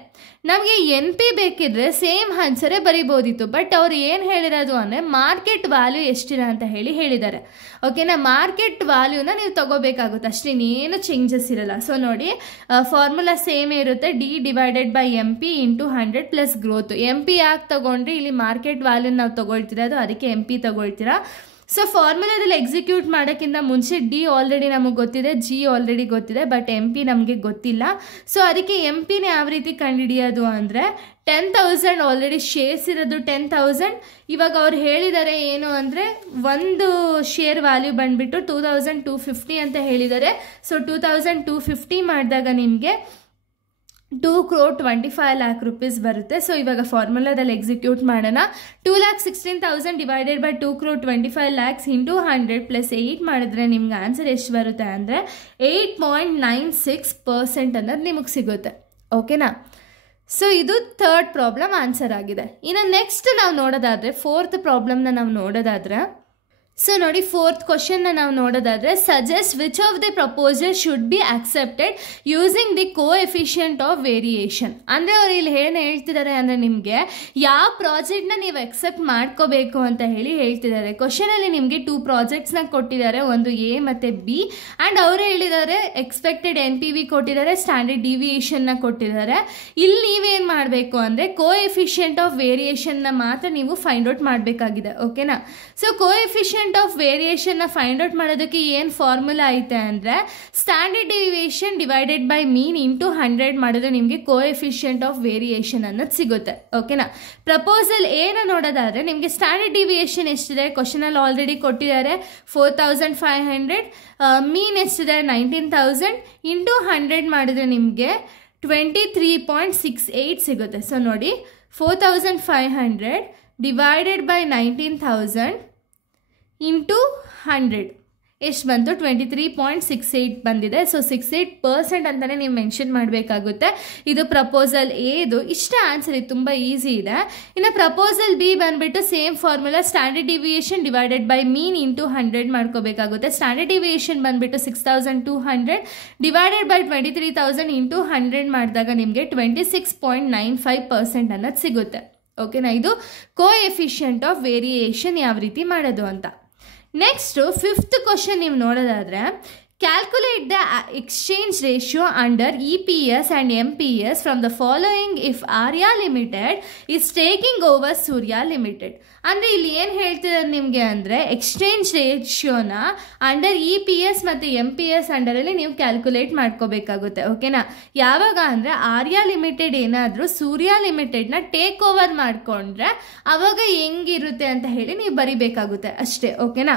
ನಮಗೆ NP ಬೇಕಿದ್ರೆ ಸೇಮ್ ಆನ್ಸರೇ ಬರಿಬೋದಿತ್ತು, ಬಟ್ ಅವ್ರು ಏನು ಹೇಳಿರೋದು ಅಂದರೆ ಮಾರ್ಕೆಟ್ ವ್ಯಾಲ್ಯೂ ಎಷ್ಟಿದೆ ಅಂತ ಹೇಳಿದ್ದಾರೆ. ಓಕೆನಾ, ಮಾರ್ಕೆಟ್ ವ್ಯಾಲ್ಯೂನ ನೀವು ತೊಗೋಬೇಕಾಗುತ್ತೆ ಅಷ್ಟೇ, ಇನ್ನೇನು ಚೇಂಜಸ್ ಇರಲ್ಲ. ಸೊ ನೋಡಿ, ಫಾರ್ಮುಲಾ ಸೇಮೇ ಇರುತ್ತೆ, D/MP into 100 plus growth. MP ಯಾಕೆ ತೊಗೊಂಡ್ರಿ, ಇಲ್ಲಿ ಮಾರ್ಕೆಟ್ ವ್ಯಾಲ್ಯೂ ನಾವು ತೊಗೊಳ್ತಿರೋದು, ಅದಕ್ಕೆ MP ತೊಗೊಳ್ತೀರಾ. ಸೊ ಫಾರ್ಮುಲಾದಲ್ಲಿ ಎಕ್ಸಿಕ್ಯೂಟ್ ಮಾಡೋಕ್ಕಿಂತ ಮುಂಚೆ D ಆಲ್ರೆಡಿ ನಮಗೆ ಗೊತ್ತಿದೆ, G ಆಲ್ರೆಡಿ ಗೊತ್ತಿದೆ, ಬಟ್ MP ನಮಗೆ ಗೊತ್ತಿಲ್ಲ. ಸೊ ಅದಕ್ಕೆ MPನ ಯಾವ ರೀತಿ ಕಂಡುಹಿಡಿಯೋದು ಅಂದರೆ 10,000 ಆಲ್ರೆಡಿ ಶೇರ್ಸ್ ಇರೋದು 10,000. ಇವಾಗ ಅವ್ರು ಹೇಳಿದ್ದಾರೆ ಏನು ಅಂದರೆ ಒಂದು ಶೇರ್ ವ್ಯಾಲ್ಯೂ ಬಂದುಬಿಟ್ಟು 2,250 ಅಂತ ಹೇಳಿದ್ದಾರೆ. ಸೊ 2,250 ಮಾಡಿದಾಗ ನಿಮಗೆ 2,25,00,000 rupees ಬರುತ್ತೆ. ಸೊ ಇವಾಗ ಫಾರ್ಮುಲಾದಲ್ಲಿ ಎಕ್ಸಿಕ್ಯೂಟ್ ಮಾಡೋಣ. 2,16,000 ಡಿವೈಡೆಡ್ ಬೈ 2,25,00,000 ಇಂಟು 100 ಪ್ಲಸ್ 8 ಮಾಡಿದ್ರೆ ನಿಮ್ಗೆ ಆನ್ಸರ್ ಎಷ್ಟು ಬರುತ್ತೆ ಅಂದರೆ 8.96% ಅನ್ನೋದು ನಿಮಗೆ ಸಿಗುತ್ತೆ. ಓಕೆನಾ, ಸೊ ಇದು ಥರ್ಡ್ ಪ್ರಾಬ್ಲಮ್ ಆನ್ಸರ್ ಆಗಿದೆ. ಇನ್ನು ನೆಕ್ಸ್ಟ್ ನಾವು ನೋಡೋದಾದರೆ ಫೋರ್ತ್ ಪ್ರಾಬ್ಲಮ್ನ ನಾವು ನೋಡೋದಾದರೆ, ಸೊ ನೋಡಿ ಫೋರ್ತ್ ಕ್ವಶನ್ನ ನಾವು ನೋಡೋದಾದರೆ suggest which of the proposal should be accepted using the coefficient of variation. ಅಂದರೆ ಅವ್ರು ಇಲ್ಲಿ ಏನು ಹೇಳ್ತಿದ್ದಾರೆ ಅಂದರೆ ನಿಮಗೆ ಯಾವ ಪ್ರಾಜೆಕ್ಟ್ನ ನೀವು ಅಕ್ಸೆಪ್ಟ್ ಮಾಡ್ಕೋಬೇಕು ಅಂತ ಹೇಳ್ತಿದ್ದಾರೆ. ಕ್ವಶನಲ್ಲಿ ನಿಮಗೆ 2 ಪ್ರಾಜೆಕ್ಟ್ಸ್ನ ಕೊಟ್ಟಿದ್ದಾರೆ, ಒಂದು A ಮತ್ತು B. ಆ್ಯಂಡ್ ಅವರೇ ಹೇಳಿದ್ದಾರೆ ಎಕ್ಸ್ಪೆಕ್ಟೆಡ್ NPV ಕೊಟ್ಟಿದ್ದಾರೆ, ಸ್ಟ್ಯಾಂಡರ್ಡ್ ಡಿವಿಯೇಷನ್ನ ಕೊಟ್ಟಿದ್ದಾರೆ. ಇಲ್ಲಿ ನೀವೇನು ಮಾಡಬೇಕು ಅಂದರೆ ಕೋಎಫಿಷಿಯಂಟ್ ಆಫ್ ವೇರಿಯೇಷನ್ನ ಮಾತ್ರ ನೀವು ಫೈಂಡ್ ಔಟ್ ಮಾಡಬೇಕಾಗಿದೆ. ಓಕೆನಾ, ಸೊ ಕೋಎಫಿಷಿಯಂಟ್ ಆಫ್ ವೇರಿಯೇಷನ್ನ ಫೈಂಡ್ ಔಟ್ ಮಾಡೋದಕ್ಕೆ ಏನು ಫಾರ್ಮುಲಾ ಐತೆ ಅಂದರೆ standard deviation divided by mean into 100 ಮಾಡಿದ್ರೆ ನಿಮಗೆ ಕೋಎಫಿಷಿಯಂಟ್ ಆಫ್ ವೇರಿಯೇಷನ್ ಅನ್ನೋದು ಸಿಗುತ್ತೆ. ಓಕೆನಾ, ಪ್ರಪೋಸಲ್ ಏನು ನೋಡೋದಾದರೆ ನಿಮಗೆ ಸ್ಟ್ಯಾಂಡರ್ಡ್ ಡಿವಿಯೇಷನ್ ಎಷ್ಟಿದೆ ಕ್ವಶನಲ್ಲಿ ಆಲ್ರೆಡಿ ಕೊಟ್ಟಿದ್ದಾರೆ 4,500. ಮೀನ್ ಎಷ್ಟಿದೆ 19,000 ಇಂಟು 100 ಮಾಡಿದ್ರೆ ನಿಮಗೆ 23.68 ಸಿಗುತ್ತೆ. ಸೊ ನೋಡಿ 4,500 ಡಿವೈಡೆಡ್ ಬೈ 19,000 ಇಂಟು 100 ಎಷ್ಟು ಬಂತು 23.68 ಬಂದಿದೆ. ಸೊ 68% ಅಂತಲೇ ನೀವು ಮೆನ್ಷನ್ ಮಾಡಬೇಕಾಗುತ್ತೆ. ಇದು ಪ್ರಪೋಸಲ್ ಎದು, ಇಷ್ಟೇ ಆನ್ಸರ್, ಇದು ತುಂಬ ಈಸಿ ಇದೆ. ಇನ್ನು ಪ್ರಪೋಸಲ್ B ಬಂದುಬಿಟ್ಟು same formula standard deviation divided by mean into 100 ಮಾಡ್ಕೋಬೇಕಾಗುತ್ತೆ. ಸ್ಟ್ಯಾಂಡರ್ಡ್ ಡಿವಿಯೇಷನ್ ಬಂದುಬಿಟ್ಟು 6,200 ಡಿವೈಡೆಡ್ ಬೈ 23,000 ಇಂಟು 100 ಮಾಡಿದಾಗ ನಿಮಗೆ 26.95% ಅನ್ನೋದು ಸಿಗುತ್ತೆ. ಓಕೆನಾ, ಇದು ಕೋಎಫಿಷಿಯಂಟ್ ಆಫ್ ವೇರಿಯೇಷನ್ ಯಾವ ರೀತಿ ಮಾಡೋದು ಅಂತ. ನೆಕ್ಸ್ಟು ಫಿಫ್ತ್ ಕ್ವಶನ್ ನೀವು ನೋಡೋದಾದರೆ calculate the exchange ratio under EPS and MPS from the following if Arya limited is taking over Surya limited. ಅಂದರೆ ಇಲ್ಲಿ ಏನು ಹೇಳ್ತಿದ್ದಾರೆ ನಿಮಗೆ ಅಂದರೆ ಎಕ್ಸ್ಚೇಂಜ್ ರೇಷಿಯೋನ ಅಂಡರ್ EPS ಮತ್ತು MPS ಅಂಡರಲ್ಲಿ ನೀವು ಕ್ಯಾಲ್ಕುಲೇಟ್ ಮಾಡ್ಕೋಬೇಕಾಗುತ್ತೆ. ಓಕೆನಾ, ಯಾವಾಗ ಅಂದರೆ ಆರ್ಯಾ ಲಿಮಿಟೆಡ್ ಏನಾದರೂ ಸೂರ್ಯ ಲಿಮಿಟೆಡ್ನ ಟೇಕ್ ಓವರ್ ಮಾಡಿಕೊಂಡ್ರೆ ಆವಾಗ ಹೆಂಗಿರುತ್ತೆ ಅಂತ ಹೇಳಿ ನೀವು ಬರಿಬೇಕಾಗುತ್ತೆ ಅಷ್ಟೇ. ಓಕೆನಾ,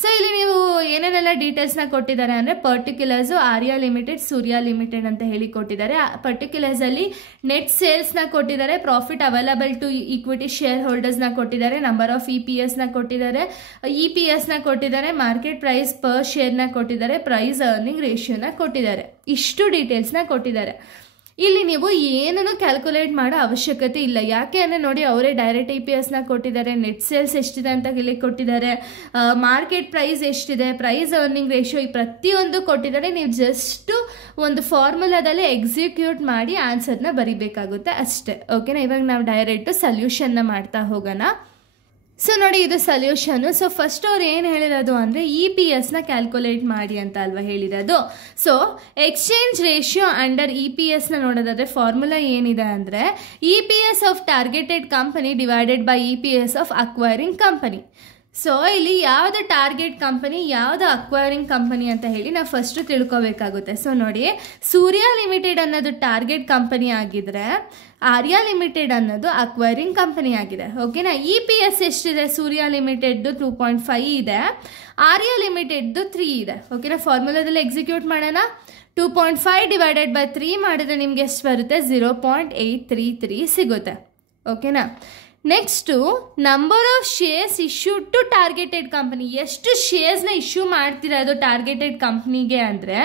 ಸೊ ಇಲ್ಲಿ ನೀವು ಏನೇನೆಲ್ಲ ಡೀಟೇಲ್ಸ್ನ ಕೊಟ್ಟಿದ್ದಾರೆ ಅಂದರೆ particulars Arya limited Surya limited ಅಂತ ಹೇಳಿ ಕೊಟ್ಟಿದ್ದಾರೆ. ಪರ್ಟಿಕ್ಯುಲರ್ಸಲ್ಲಿ ನೆಟ್ ಸೇಲ್ಸ್ನ ಕೊಟ್ಟಿದ್ದಾರೆ, profit available to equity share ಹೋಲ್ಡರ್ಸ್ನ ಕೊಟ್ಟಿದ್ದಾರೆ, ನಂಬರ್ ಆಫ್ EPSನ ಕೊಟ್ಟಿದ್ದಾರೆ, EPSನ ಕೊಟ್ಟಿದ್ದಾರೆ, ಮಾರ್ಕೆಟ್ ಪ್ರೈಸ್ ಪರ್ ಶೇರ್ನ ಕೊಟ್ಟಿದ್ದಾರೆ, ಪ್ರೈಸ್ ಅರ್ನಿಂಗ್ ರೇಷಿಯೋನ ಕೊಟ್ಟಿದ್ದಾರೆ. ಇಷ್ಟು ಡೀಟೇಲ್ಸ್ನ ಕೊಟ್ಟಿದ್ದಾರೆ. ಇಲ್ಲಿ ನೀವು ಏನೂ ಕ್ಯಾಲ್ಕುಲೇಟ್ ಮಾಡೋ ಅವಶ್ಯಕತೆ ಇಲ್ಲ. ಯಾಕೆ ಅಂದರೆ ನೋಡಿ ಅವರೇ ಡೈರೆಕ್ಟ್ EPSನ ಕೊಟ್ಟಿದ್ದಾರೆ, ನೆಟ್ ಸೇಲ್ಸ್ ಎಷ್ಟಿದೆ ಅಂತ ಹೇಳಿ ಕೊಟ್ಟಿದ್ದಾರೆ, ಮಾರ್ಕೆಟ್ ಪ್ರೈಸ್ ಎಷ್ಟಿದೆ, ಪ್ರೈಸ್ ಅರ್ನಿಂಗ್ ರೇಷಿಯೋ, ಈ ಪ್ರತಿಯೊಂದು ಕೊಟ್ಟಿದ್ದಾರೆ. ನೀವು ಜಸ್ಟು ಒಂದು ಫಾರ್ಮುಲಾದಲ್ಲಿ ಎಕ್ಸಿಕ್ಯೂಟ್ ಮಾಡಿ ಆನ್ಸರ್ನ ಬರಿಬೇಕಾಗುತ್ತೆ ಅಷ್ಟೇ. ಓಕೆನಾ, ಇವಾಗ ನಾವು ಡೈರೆಕ್ಟು ಸಲ್ಯೂಷನ್ನ ಮಾಡ್ತಾ ಹೋಗೋಣ. ಸೊ ನೋಡಿ ಇದು ಸೊಲ್ಯೂಷನು. ಸೊ ಫಸ್ಟ್ ಅವ್ರು ಏನು ಹೇಳಿರೋದು ಅಂದರೆ EPSನ ಕ್ಯಾಲ್ಕುಲೇಟ್ ಮಾಡಿ ಅಂತ ಅಲ್ವಾ ಹೇಳಿರೋದು. ಸೊ ಎಕ್ಸ್ಚೇಂಜ್ ರೇಷಿಯೋ ಅಂಡರ್ EPSನ ನೋಡೋದಾದರೆ ಫಾರ್ಮುಲಾ ಏನಿದೆ ಅಂದರೆ EPS of targeted company divided by EPS of acquiring company. So ಇಲ್ಲಿ ಯಾವುದು ಟಾರ್ಗೆಟ್ ಕಂಪನಿ, ಯಾವುದು ಅಕ್ವೈರಿಂಗ್ ಕಂಪನಿ ಅಂತ ಹೇಳಿ ನಾವು ಫಸ್ಟು ತಿಳ್ಕೊಬೇಕಾಗುತ್ತೆ. ಸೊ ನೋಡಿ, ಸೂರ್ಯ ಲಿಮಿಟೆಡ್ ಅನ್ನೋದು ಟಾರ್ಗೆಟ್ ಕಂಪನಿ ಆಗಿದ್ರೆ ಆರ್ಯ ಲಿಮಿಟೆಡ್ ಅನ್ನೋದು ಅಕ್ವೈರಿಂಗ್ ಕಂಪನಿ ಆಗಿದೆ. ಓಕೆನಾ. EPS ಎಷ್ಟಿದೆ? ಸೂರ್ಯ ಲಿಮಿಟೆಡ್ದು 2.5 ಇದೆ, ಆರ್ಯ ಲಿಮಿಟೆಡ್ದು 3 ಇದೆ. ಓಕೆನಾ. ಫಾರ್ಮುಲಾದಲ್ಲಿ ಎಕ್ಸಿಕ್ಯೂಟ್ ಮಾಡೋಣ. 2.5 ಡಿವೈಡೆಡ್ ಬೈ 3 ಮಾಡಿದ್ರೆ ನಿಮಗೆ ಎಷ್ಟು ಬರುತ್ತೆ? 0.833 ಸಿಗುತ್ತೆ. ಓಕೆನಾ. Next number of shares issued to targeted company. ಎಷ್ಟು ಶೇರ್ಸ್ನ ಇಶ್ಯೂ ಮಾಡ್ತಿರೋದು ಟಾರ್ಗೆಟೆಡ್ ಕಂಪ್ನಿಗೆ ಅಂದರೆ,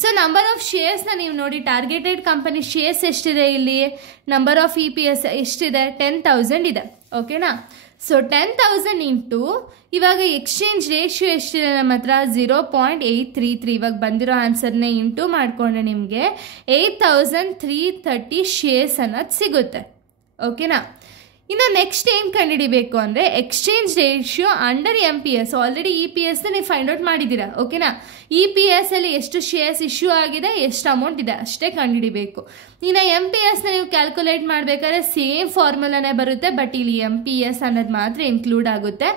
ಸೊ ನಂಬರ್ ಆಫ್ ಶೇರ್ಸ್ನ ನೀವು ನೋಡಿ, ಟಾರ್ಗೆಟೆಡ್ ಕಂಪನಿ ಶೇರ್ಸ್ ಎಷ್ಟಿದೆ ಇಲ್ಲಿ? ನಂಬರ್ ಆಫ್ EPS ಎಷ್ಟಿದೆ? 10,000 ಇದೆ. ಓಕೆನಾ. ಸೊ 10,000 ಇಂಟು ಇವಾಗ ಎಕ್ಸ್ಚೇಂಜ್ ರೇಷಿಯೋ ಎಷ್ಟಿದೆ ನಮ್ಮ ಹತ್ರ? 0.833. ಇವಾಗ ಬಂದಿರೋ ಆನ್ಸರ್ನೇ ಇಂಟು ಮಾಡಿಕೊಂಡ್ರೆ ನಿಮಗೆ 8,330 ಶೇರ್ಸ್ ಅನ್ನೋದು ಸಿಗುತ್ತೆ. ಓಕೆನಾ. ಇನ್ನು ನೆಕ್ಸ್ಟ್ ಏನು ಕಂಡುಹಿಡಿಬೇಕು ಅಂದರೆ exchange ratio under MPS. Already EPSನ ನೀವು ಫೈಂಡ್ ಔಟ್ ಮಾಡಿದ್ದೀರಾ. ಓಕೆನಾ. EPS ಅಲ್ಲಿ ಎಷ್ಟು ಶೇರ್ಸ್ ಇಶ್ಯೂ ಆಗಿದೆ, ಎಷ್ಟು ಅಮೌಂಟ್ ಇದೆ ಅಷ್ಟೇ ಕಂಡುಹಿಡಿಬೇಕು. ಇನ್ನು MPSನ ನೀವು ಕ್ಯಾಲ್ಕುಲೇಟ್ ಮಾಡಬೇಕಾದ್ರೆ ಸೇಮ್ ಫಾರ್ಮುಲಾನೇ ಬರುತ್ತೆ, ಬಟ್ ಇಲ್ಲಿ MPS ಅನ್ನೋದು ಮಾತ್ರ ಇನ್ಕ್ಲೂಡ್ ಆಗುತ್ತೆ.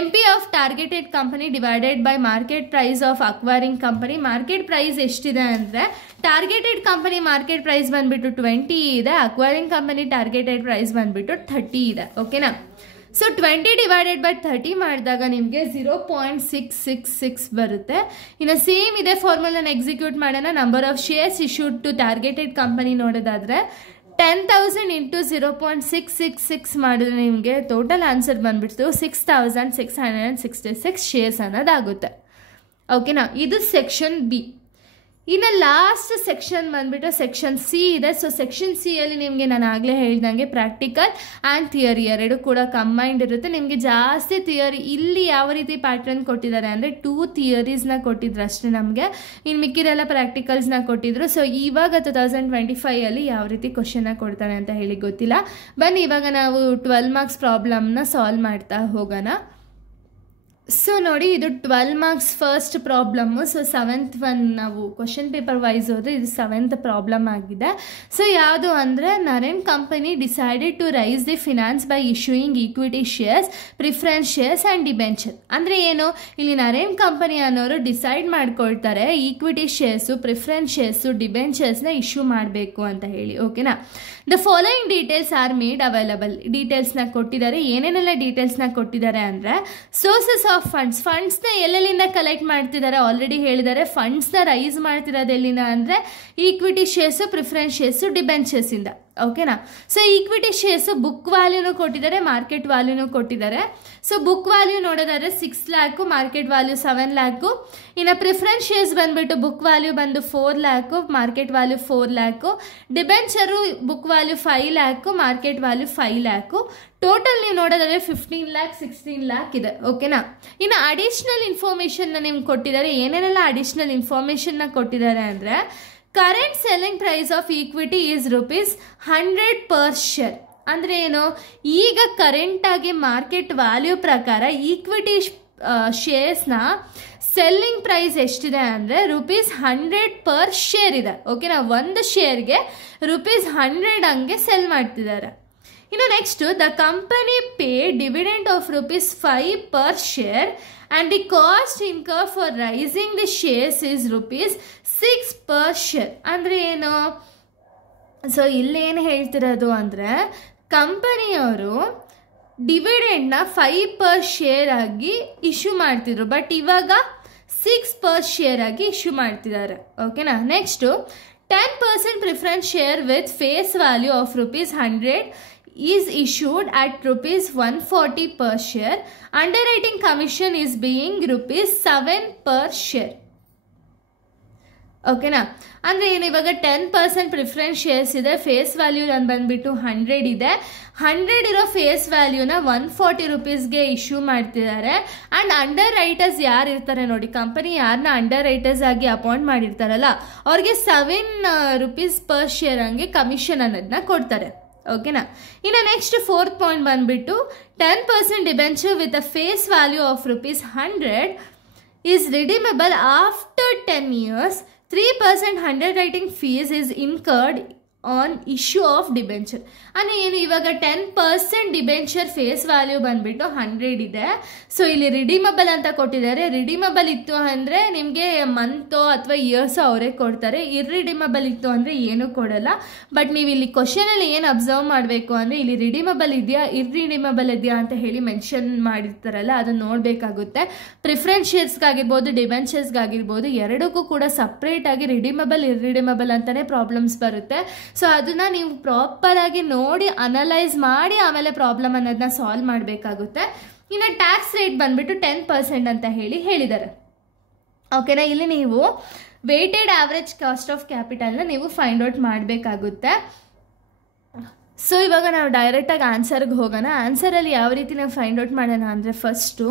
MP of targeted company divided by market price of acquiring company. Market price ಎಷ್ಟಿದೆ ಅಂದರೆ, ಟಾರ್ಗೆಟೆಡ್ ಕಂಪನಿ ಮಾರ್ಕೆಟ್ ಪ್ರೈಸ್ ಬಂದುಬಿಟ್ಟು 20 ಇದೆ, ಅಕ್ವೈರಿಂಗ್ ಕಂಪನಿ ಟಾರ್ಗೆಟೆಡ್ ಪ್ರೈಸ್ ಬಂದುಬಿಟ್ಟು 30 ಇದೆ. ಓಕೆನಾ. ಸೊ 20 ಡಿವೈಡೆಡ್ ಬೈ 30 ಮಾಡಿದಾಗ ನಿಮಗೆ 0.666 ಬರುತ್ತೆ. ಇನ್ನು ಸೇಮ್ ಇದೆ ಫಾರ್ಮುಲಾನ ಎಕ್ಸಿಕ್ಯೂಟ್ ಮಾಡೋಣ. Number of shares issued to targeted company ನೋಡೋದಾದರೆ 10,000 ಇಂಟು 0.666 ಮಾಡಿದ್ರೆ ನಿಮಗೆ ಟೋಟಲ್ ಆನ್ಸರ್ ಬಂದುಬಿಟ್ಟು 6,666 ಶೇರ್ಸ್ ಅನ್ನೋದಾಗುತ್ತೆ. ಓಕೆನಾ. ಇದು ಸೆಕ್ಷನ್ B. ಇನ್ನು ಲಾಸ್ಟ್ ಸೆಕ್ಷನ್ ಬಂದುಬಿಟ್ಟು ಸೆಕ್ಷನ್ C ಇದೆ. ಸೊ ಸೆಕ್ಷನ್ C ಅಲ್ಲಿ ನಿಮಗೆ ನಾನು ಆಗಲೇ ಹೇಳ್ದಂಗೆ ಪ್ರಾಕ್ಟಿಕಲ್ ಆ್ಯಂಡ್ ಥಿಯರಿ ಎರಡು ಕೂಡ ಕಂಬೈಂಡ್ ಇರುತ್ತೆ. ನಿಮಗೆ ಜಾಸ್ತಿ ಥಿಯರಿ ಇಲ್ಲಿ ಯಾವ ರೀತಿ ಪ್ಯಾಟ್ರನ್ ಕೊಟ್ಟಿದ್ದಾರೆ ಅಂದರೆ 2 ಥಿಯರೀಸ್ನ ಕೊಟ್ಟಿದ್ರು ಅಷ್ಟೇ ನಮಗೆ, ಇನ್ನು ಮಿಕ್ಕಿದೆಲ್ಲ ಪ್ರಾಕ್ಟಿಕಲ್ಸ್ನ ಕೊಟ್ಟಿದ್ರು. ಸೊ ಇವಾಗ 2025 ಯಾವ ರೀತಿ ಕ್ವಶನ್ನ ಕೊಡ್ತಾರೆ ಅಂತ ಹೇಳಿ ಗೊತ್ತಿಲ್ಲ. ಬನ್ನಿ ಇವಾಗ ನಾವು 12 ಮಾರ್ಕ್ಸ್ ಪ್ರಾಬ್ಲಮ್ನ ಸಾಲ್ವ್ ಮಾಡ್ತಾ ಹೋಗೋಣ. ಸೊ ನೋಡಿ, ಇದು 12 marks first problem. So 7th one ನಾವು ಕ್ವಶನ್ ಪೇಪರ್ ವೈಸ್ ಹೋದರೆ ಇದು 7th ಪ್ರಾಬ್ಲಮ್ ಆಗಿದೆ. ಸೊ ಯಾವುದು ಅಂದರೆ, Naren company decided to raise the finance by issuing equity shares, preference shares and debenture. ಅಂದರೆ ಏನು? ಇಲ್ಲಿ ನರೇನ್ ಕಂಪನಿ ಅನ್ನೋರು ಡಿಸೈಡ್ ಮಾಡ್ಕೊಳ್ತಾರೆ ಈಕ್ವಿಟಿ ಶೇರ್ಸು, ಪ್ರಿಫರೆನ್ಸ್ ಶೇರ್ಸು, ಡಿಬೆಂಚರ್ಸ್ನ ಇಶ್ಯೂ ಮಾಡಬೇಕು ಅಂತ ಹೇಳಿ. ಓಕೆನಾ. The following details are made available. ಡೀಟೇಲ್ಸ್ನ ಕೊಟ್ಟಿದ್ದಾರೆ. ಏನೇನೆಲ್ಲ ಡೀಟೇಲ್ಸ್ನ ಕೊಟ್ಟಿದ್ದಾರೆ ಅಂದರೆ, ಸೋರ್ಸಸ್ ಆಫ್ ಫಂಡ್ಸ್ನ ಎಲ್ಲೆಲ್ಲಿಂದ ಕಲೆಕ್ಟ್ ಮಾಡ್ತಿದ್ದಾರೆ ಆಲ್ರೆಡಿ ಹೇಳಿದ್ದಾರೆ. ಫಂಡ್ಸ್ನ ರೈಸ್ ಮಾಡ್ತಿರೋದು ಎಲ್ಲಿಂದ ಅಂದರೆ ಈಕ್ವಿಟಿ ಶೇರ್ಸು, ಪ್ರಿಫರೆನ್ಸ್ ಶೇರ್ಸು, ಡಿಬೆಂಚರ್ಸಿಂದ. ಓಕೆನಾ. ಸೊ ಈಕ್ವಿಟಿ ಶೇರ್ಸು ಬುಕ್ ವ್ಯಾಲ್ಯೂನು ಕೊಟ್ಟಿದ್ದಾರೆ, ಮಾರ್ಕೆಟ್ ವ್ಯಾಲ್ಯೂನು ಕೊಟ್ಟಿದ್ದಾರೆ. ಸೊ ಬುಕ್ ವ್ಯಾಲ್ಯೂ ನೋಡೋದಾದ್ರೆ 6 ಲ್ಯಾಕು, ಮಾರ್ಕೆಟ್ ವ್ಯಾಲ್ಯೂ 7 ಲ್ಯಾಕು. ಇನ್ನು ಪ್ರಿಫರೆನ್ಸ್ ಶೇರ್ಸ್ ಬಂದುಬಿಟ್ಟು ಬುಕ್ ವ್ಯಾಲ್ಯೂ ಬಂದು 4 lakh, market value 4 lakh. Debenture book value 5 lakh, market value 5 lakh. Total ನೀವು ನೋಡೋದಾದ್ರೆ 15 ಲ್ಯಾಕ್ 16 ಲ್ಯಾಕ್ ಇದೆ. ಓಕೆನಾ. ಇನ್ನು ಅಡಿಷ್ನಲ್ ಇನ್ಫಾರ್ಮೇಷನ್ನ ನಿಮ್ಗೆ ಕೊಟ್ಟಿದ್ದಾರೆ. ಏನೇನೆಲ್ಲ ಅಡಿಷ್ನಲ್ ಇನ್ಫಾರ್ಮೇಷನ್ನ ಕೊಟ್ಟಿದ್ದಾರೆ ಅಂದರೆ, current selling price of equity is ₹100 per share. ಅಂದರೆ ಏನು? ಈಗ ಕರೆಂಟಾಗಿ ಮಾರ್ಕೆಟ್ ವ್ಯಾಲ್ಯೂ ಪ್ರಕಾರ ಈಕ್ವಿಟಿ ಶೇರ್ಸ್ನ ಸೆಲ್ಲಿಂಗ್ ಪ್ರೈಸ್ ಎಷ್ಟಿದೆ ಅಂದರೆ ₹100 ಪರ್ ಶೇರ್ ಇದೆ. ಓಕೆನಾ. ಒಂದು ಶೇರ್ಗೆ ₹100 ಹಂಗೆ ಸೆಲ್ ಮಾಡ್ತಿದ್ದಾರೆ. ಇನ್ನು next, the company pay dividend of ₹5 per share and the cost incurred for raising the shares is ₹6 per share. ಅಂದರೆ ಏನು? ಸೊ ಇಲ್ಲೇನು ಹೇಳ್ತಿರೋದು ಅಂದರೆ, ಕಂಪನಿಯವರು ಡಿವಿಡೆಂಡ್ನ 5 ಪರ್ ಶೇರ್ ಆಗಿ ಇಶ್ಯೂ ಮಾಡ್ತಿದ್ರು, ಬಟ್ ಇವಾಗ 6 ಪರ್ ಶೇರ್ ಆಗಿ ಇಶ್ಯೂ ಮಾಡ್ತಿದ್ದಾರೆ. ಓಕೆನಾ. Next, 10% preference share with face value of ₹100 is issued at ₹140 per share. Underwriting commission is being ₹7 per share. ಓಕೆನಾ. ಅಂದರೆ ಏನು? ಇವಾಗ 10% ಪ್ರಿಫರೆನ್ಸ್ ಶೇರ್ಸ್ ಇದೆ, ಫೇಸ್ ವ್ಯಾಲ್ಯೂ ನಾನು ಬಂದುಬಿಟ್ಟು 100 ಇದೆ. 100 ಇರೋ ಫೇಸ್ ವ್ಯಾಲ್ಯೂನ ₹140ಗೆ ಇಶ್ಯೂ ಮಾಡ್ತಿದ್ದಾರೆ. ಆ್ಯಂಡ್ ಅಂಡರ್ ರೈಟರ್ಸ್ ಯಾರು ಇರ್ತಾರೆ ನೋಡಿ, ಕಂಪನಿ ಯಾರನ್ನ ಅಂಡರ್ ರೈಟರ್ಸ್ ಆಗಿ ಅಪಾಯಿಂಟ್ ಮಾಡಿರ್ತಾರಲ್ಲ ಅವ್ರಿಗೆ ₹7 ಪರ್ ಶೇರ್ ಹಂಗೆ ಕಮಿಷನ್ ಅನ್ನೋದನ್ನ ಕೊಡ್ತಾರೆ. ಓಕೆನಾ. ಇನ್ನು ನೆಕ್ಸ್ಟ್ 4th ಪಾಯಿಂಟ್ ಬಂದುಬಿಟ್ಟು, 10% debenture with a face value of ₹100 is redeemable after 10 years. 3% underwriting fees is incurred on issue of debenture. ಅಂದರೆ ಏನು, ಇವಾಗ 10% ಡಿಬೆಂಚರ್ ಫೇಸ್ ವ್ಯಾಲ್ಯೂ ಬಂದುಬಿಟ್ಟು 100 ಇದೆ. ಸೊ ಇಲ್ಲಿ ರಿಡೀಮಬಲ್ ಅಂತ ಕೊಟ್ಟಿದ್ದಾರೆ. ರಿಡೀಮಬಲ್ ಇತ್ತು ಅಂದರೆ ನಿಮಗೆ ಮಂತೋ ಅಥವಾ ಇಯರ್ಸೋ ಅವರೇ ಕೊಡ್ತಾರೆ. ಇರ್ರಿಡೀಮಬಲ್ ಇತ್ತು ಅಂದರೆ ಏನೂ ಕೊಡಲ್ಲ. ಬಟ್ ನೀವು ಇಲ್ಲಿ ಕ್ವಶನಲ್ಲಿ ಏನು ಅಬ್ಸರ್ವ್ ಮಾಡಬೇಕು ಅಂದರೆ ಇಲ್ಲಿ ರಿಡೀಮಬಲ್ ಇದೆಯಾ ಇರ್ರಿಡೀಮಬಲ್ ಇದೆಯಾ ಅಂತ ಹೇಳಿ ಮೆನ್ಷನ್ ಮಾಡಿರ್ತಾರಲ್ಲ, ಅದನ್ನು ನೋಡಬೇಕಾಗುತ್ತೆ. ಪ್ರಿಫರೆನ್ಸ್ ಶೇರ್ಸ್ಗಾಗಿರ್ಬೋದು ಡಿಬೆಂಚರ್ಸ್ಗಾಗಿರ್ಬೋದು ಎರಡಕ್ಕೂ ಕೂಡ ಸಪ್ರೇಟಾಗಿ ರಿಡೀಮಬಲ್ ಇರ್ರಿಡೀಮಬಲ್ ಅಂತಲೇ ಪ್ರಾಬ್ಲಮ್ಸ್ ಬರುತ್ತೆ. ಸೊ ಅದನ್ನು ನೀವು ಪ್ರಾಪರಾಗಿ ನೋಡಿ ಅನಲೈಸ್ ಮಾಡಿ ಆಮೇಲೆ ಪ್ರಾಬ್ಲಮ್ ಅನ್ನೋದನ್ನ ಸಾಲ್ವ್ ಮಾಡಬೇಕಾಗುತ್ತೆ. ಇನ್ನು ಟ್ಯಾಕ್ಸ್ ರೇಟ್ ಬಂದುಬಿಟ್ಟು 10% ಅಂತ ಹೇಳಿದ್ದಾರೆ. ಓಕೆನಾ. ಇಲ್ಲಿ ನೀವು ವೇಟೆಡ್ ಆವ್ರೇಜ್ ಕಾಸ್ಟ್ ಆಫ್ ಕ್ಯಾಪಿಟಲ್ನ ನೀವು ಫೈಂಡ್ ಔಟ್ ಮಾಡಬೇಕಾಗುತ್ತೆ. ಸೊ ಇವಾಗ ನಾವು ಡೈರೆಕ್ಟಾಗಿ ಆನ್ಸರ್ಗೆ ಹೋಗೋಣ. ಆನ್ಸರಲ್ಲಿ ಯಾವ ರೀತಿ ನಾವು ಫೈಂಡ್ ಔಟ್ ಮಾಡೋಣ ಅಂದರೆ, ಫಸ್ಟು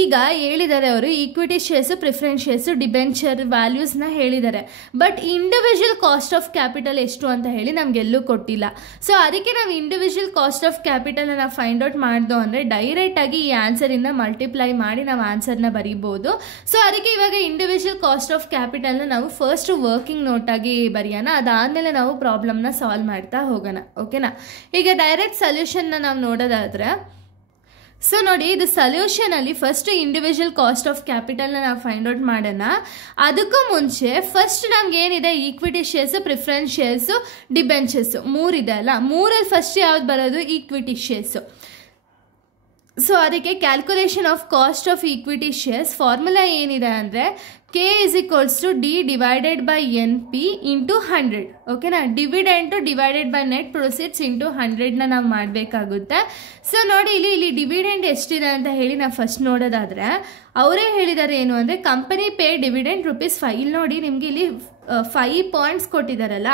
ಈಗ ಹೇಳಿದ್ದಾರೆ ಅವರು equity shares, preference shares, debenture ವ್ಯಾಲ್ಯೂಸ್ನ ಹೇಳಿದ್ದಾರೆ. But individual cost of capital ಎಷ್ಟು ಅಂತ ಹೇಳಿ ನಮಗೆಲ್ಲೂ ಕೊಟ್ಟಿಲ್ಲ. ಸೊ ಅದಕ್ಕೆ ನಾವು ಇಂಡಿವಿಜುವಲ್ ಕಾಸ್ಟ್ ಆಫ್ ಕ್ಯಾಪಿಟಲ್ನ ನಾವು ಫೈಂಡ್ ಔಟ್ ಮಾಡ್ದೋ ಅಂದರೆ ಡೈರೆಕ್ಟಾಗಿ ಈ ಆನ್ಸರಿಂದ ಮಲ್ಟಿಪ್ಲೈ ಮಾಡಿ ನಾವು ಆನ್ಸರ್ನ ಬರೀಬೋದು. ಸೊ ಅದಕ್ಕೆ ಇವಾಗ ಇಂಡಿವಿಜುವಲ್ ಕಾಸ್ಟ್ ಆಫ್ ಕ್ಯಾಪಿಟಲ್ನ ನಾವು ಫಸ್ಟು ವರ್ಕಿಂಗ್ ನೋಟಾಗಿ ಬರೆಯೋಣ. ಅದಾದಮೇಲೆ ನಾವು ಪ್ರಾಬ್ಲಮ್ನ ಸಾಲ್ವ್ ಮಾಡ್ತಾ ಹೋಗೋಣ. ಓಕೆನಾ. ಈಗ ಡೈರೆಕ್ಟ್ ಸೊಲ್ಯೂಷನ್ನ ನಾವು ನೋಡೋದಾದರೆ, ಸೊ ನೋಡಿ, ಇದು ಸೊಲ್ಯೂಷನಲ್ಲಿ ಫಸ್ಟ್ ಇಂಡಿವಿಜುವಲ್ ಕಾಸ್ಟ್ ಆಫ್ ಕ್ಯಾಪಿಟಲ್ನ ನಾವು ಫೈಂಡ್ ಔಟ್ ಮಾಡೋಣ. ಅದಕ್ಕೂ ಮುಂಚೆ ಫಸ್ಟ್ ನಮ್ಗೆ ಏನಿದೆ, equity shares, preference shares, debentures 3 ಇದೆ ಅಲ್ಲ, 3ರಲ್ಲಿ ಫಸ್ಟ್ ಯಾವ್ದು ಬರೋದು, ಈಕ್ವಿಟಿ ಶೇರ್ಸು. ಸೊ ಅದಕ್ಕೆ calculation of cost of equity shares formula ಏನಿದೆ ಅಂದರೆ K = D divided by NP into 100. ಓಕೆನಾ. Dividend divided by net proceeds into 100ನ ನಾವು ಮಾಡಬೇಕಾಗುತ್ತೆ. ಸೊ ನೋಡಿ, ಇಲ್ಲಿ ಡಿವಿಡೆಂಡ್ ಎಷ್ಟಿದೆ ಅಂತ ಹೇಳಿ ನಾವು ಫಸ್ಟ್ ನೋಡೋದಾದರೆ ಅವರೇ ಹೇಳಿದ್ದಾರೆ ಏನು ಅಂದರೆ, ಕಂಪನಿ ಪೇ ಡಿವಿಡೆಂಡ್ ₹5. ಇಲ್ಲಿ ನೋಡಿ, ನಿಮಗೆ ಇಲ್ಲಿ 5 ಪಾಯಿಂಟ್ಸ್ ಕೊಟ್ಟಿದ್ದಾರಲ್ಲ,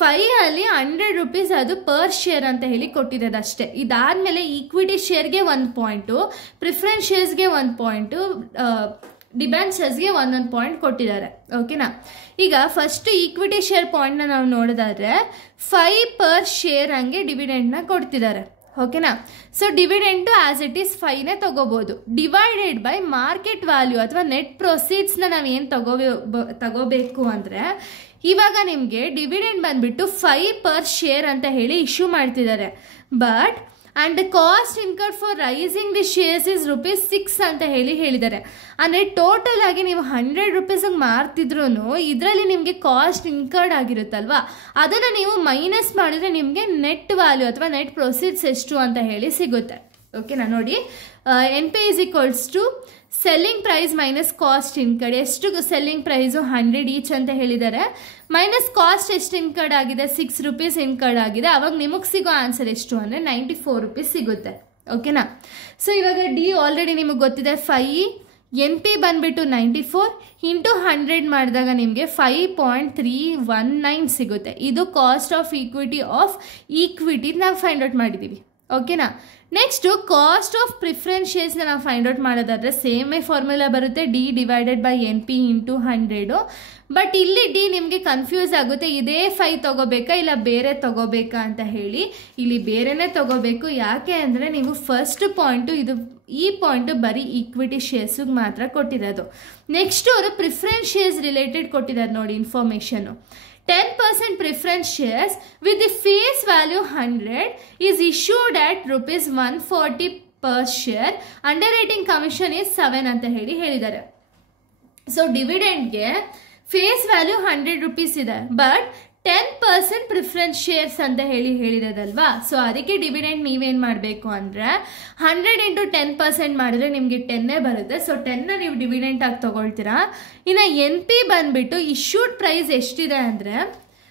5ಅಲ್ಲಿ 100 ರೂಪೀಸ್ ಅದು ಪರ್ ಶೇರ್ ಅಂತ ಹೇಳಿ ಕೊಟ್ಟಿರೋದು ಅಷ್ಟೇ. ಇದಾದಮೇಲೆ ಈಕ್ವಿಟಿ ಶೇರ್ಗೆ 1 ಪಾಯಿಂಟು, ಪ್ರಿಫರೆನ್ಸ್ ಶೇರ್ಸ್ಗೆ 1 ಪಾಯಿಂಟು, ಡಿಬೆಂಚರ್ಸ್ಗೆ 1 ಪಾಯಿಂಟ್ ಕೊಟ್ಟಿದ್ದಾರೆ. ಓಕೆನಾ. ಈಗ ಫಸ್ಟ್ ಈಕ್ವಿಟಿ ಶೇರ್ ಪಾಯಿಂಟ್ನ ನಾವು ನೋಡೋದಾದರೆ 5 ಪರ್ ಶೇರ್ ಹಂಗೆ ಡಿವಿಡೆಂಡ್ನ ಕೊಡ್ತಿದ್ದಾರೆ. ಓಕೆನಾ. So dividend as it is 5ನೇ ತಗೋಬೋದು. ಡಿವೈಡೆಡ್ ಬೈ ಮಾರ್ಕೆಟ್ ವ್ಯಾಲ್ಯೂ ಅಥವಾ ನೆಟ್ ಪ್ರೊಸೀಡ್ಸ್ನ ನಾವು ಏನು ತಗೋಬೇಕು ಅಂದರೆ, ಇವಾಗ ನಿಮಗೆ ಡಿವಿಡೆಂಡ್ ಬಂದುಬಿಟ್ಟು 5 ಪರ್ ಶೇರ್ ಅಂತ ಹೇಳಿ ಇಶ್ಯೂ ಮಾಡ್ತಿದ್ದಾರೆ. But and the cost incurred for raising the shares is ₹6 ಅಂತ ಹೇಳಿದ್ದಾರೆ. ಅಂದರೆ ಟೋಟಲ್ ಆಗಿ ನೀವು 100 ರೂಪೀಸಿಗೆ ಮಾರ್ತಿದ್ರು ಇದರಲ್ಲಿ ನಿಮಗೆ ಕಾಸ್ಟ್ ಇನ್ಕರ್ಡ್ ಆಗಿರುತ್ತಲ್ವ, ಅದನ್ನು ನೀವು ಮೈನಸ್ ಮಾಡಿದರೆ ನಿಮಗೆ ನೆಟ್ ವ್ಯಾಲ್ಯೂ ಅಥವಾ ನೆಟ್ ಪ್ರೊಸೀಡ್ಸ್ ಎಷ್ಟು ಅಂತ ಹೇಳಿ ಸಿಗುತ್ತೆ. ಓಕೆನಾ. ನೋಡಿ, NP = selling price minus cost incurred. ಎಷ್ಟು ಸೆಲ್ಲಿಂಗ್ ಪ್ರೈಸು 100 ಈಚ್ ಅಂತ ಹೇಳಿದ್ದಾರೆ. ಮೈನಸ್ ಕಾಸ್ಟ್ ಎಷ್ಟು ಇನ್ಕರ್ಡ್ ಆಗಿದೆ, ₹6 ಇನ್ಕರ್ಡ್ ಆಗಿದೆ. ಅವಾಗ ನಿಮಗೆ ಸಿಗೋ ಆನ್ಸರ್ ಎಷ್ಟು ಅಂದರೆ ₹94 ಸಿಗುತ್ತೆ. ಓಕೆನಾ. ಸೊ ಇವಾಗ ಡಿ ಆಲ್ರೆಡಿ ನಿಮಗೆ ಗೊತ್ತಿದೆ 5, NP ಬಂದುಬಿಟ್ಟು 94 ಇಂಟು 100 ಮಾಡಿದಾಗ ನಿಮಗೆ 5.319 ಸಿಗುತ್ತೆ. ಇದು ಕಾಸ್ಟ್ ಆಫ್ ಈಕ್ವಿಟಿ ನಾವು ಫೈಂಡ್ ಔಟ್ ಮಾಡಿದ್ದೀವಿ. ಓಕೆನಾ. ನೆಕ್ಸ್ಟು ಕಾಸ್ಟ್ ಆಫ್ ಪ್ರಿಫರೆನ್ಸ್ ಶೇರ್ಸ್ನ ನಾವು ಫೈಂಡ್ ಔಟ್ ಮಾಡೋದಾದರೆ ಸೇಮೇ ಫಾರ್ಮುಲಾ ಬರುತ್ತೆ, D divided by NP into 100. But ಇಲ್ಲಿ ಡಿ ನಿಮಗೆ ಕನ್ಫ್ಯೂಸ್ ಆಗುತ್ತೆ, ಇದೇ 5 ತಗೋಬೇಕಾ ಇಲ್ಲ ಬೇರೆ ತಗೋಬೇಕಾ ಅಂತ ಹೇಳಿ. ಇಲ್ಲಿ ಬೇರೆನೇ ತಗೋಬೇಕು. ಯಾಕೆ ಅಂದರೆ ನೀವು ಫಸ್ಟ್ ಪಾಯಿಂಟು ಈ ಪಾಯಿಂಟು ಬರೀ ಈಕ್ವಿಟಿ ಶೇರ್ಸಿಗೆ ಮಾತ್ರ ಕೊಟ್ಟಿರೋದು. ನೆಕ್ಸ್ಟ್ ಅವರು ಪ್ರಿಫರೆನ್ಸ್ ಶೇರ್ಸ್ ರಿಲೇಟೆಡ್ ಕೊಟ್ಟಿದ್ದಾರೆ ನೋಡಿ information. 10% preference shares with the face value 100 is issued at ₹140 per share. Underwriting commission is 7 ಅಂತ ಹೇಳಿದ್ದಾರೆ. ಸೊ ಡಿವಿಡೆಂಡ್ಗೆ ಫೇಸ್ ವ್ಯಾಲ್ಯೂ 100 ರೂಪೀಸ್ ಇದೆ, ಬಟ್ 10% ಪ್ರಿಫರೆನ್ಸ್ ಶೇರ್ಸ್ ಅಂತ ಹೇಳಿರೋದಲ್ವಾ. ಸೊ ಅದಕ್ಕೆ ಡಿವಿಡೆಂಡ್ ನೀವೇನು ಮಾಡಬೇಕು ಅಂದರೆ 100 × 10% ಮಾಡಿದ್ರೆ ನಿಮಗೆ 10 ಬರುತ್ತೆ. ಸೊ 10ನ ನೀವು ಡಿವಿಡೆಂಟ್ ಆಗಿ ತೊಗೊಳ್ತೀರಾ. ಇನ್ನು NP ಬಂದುಬಿಟ್ಟು ಇಶ್ಯೂಡ್ ಪ್ರೈಸ್ ಎಷ್ಟಿದೆ ಅಂದರೆ,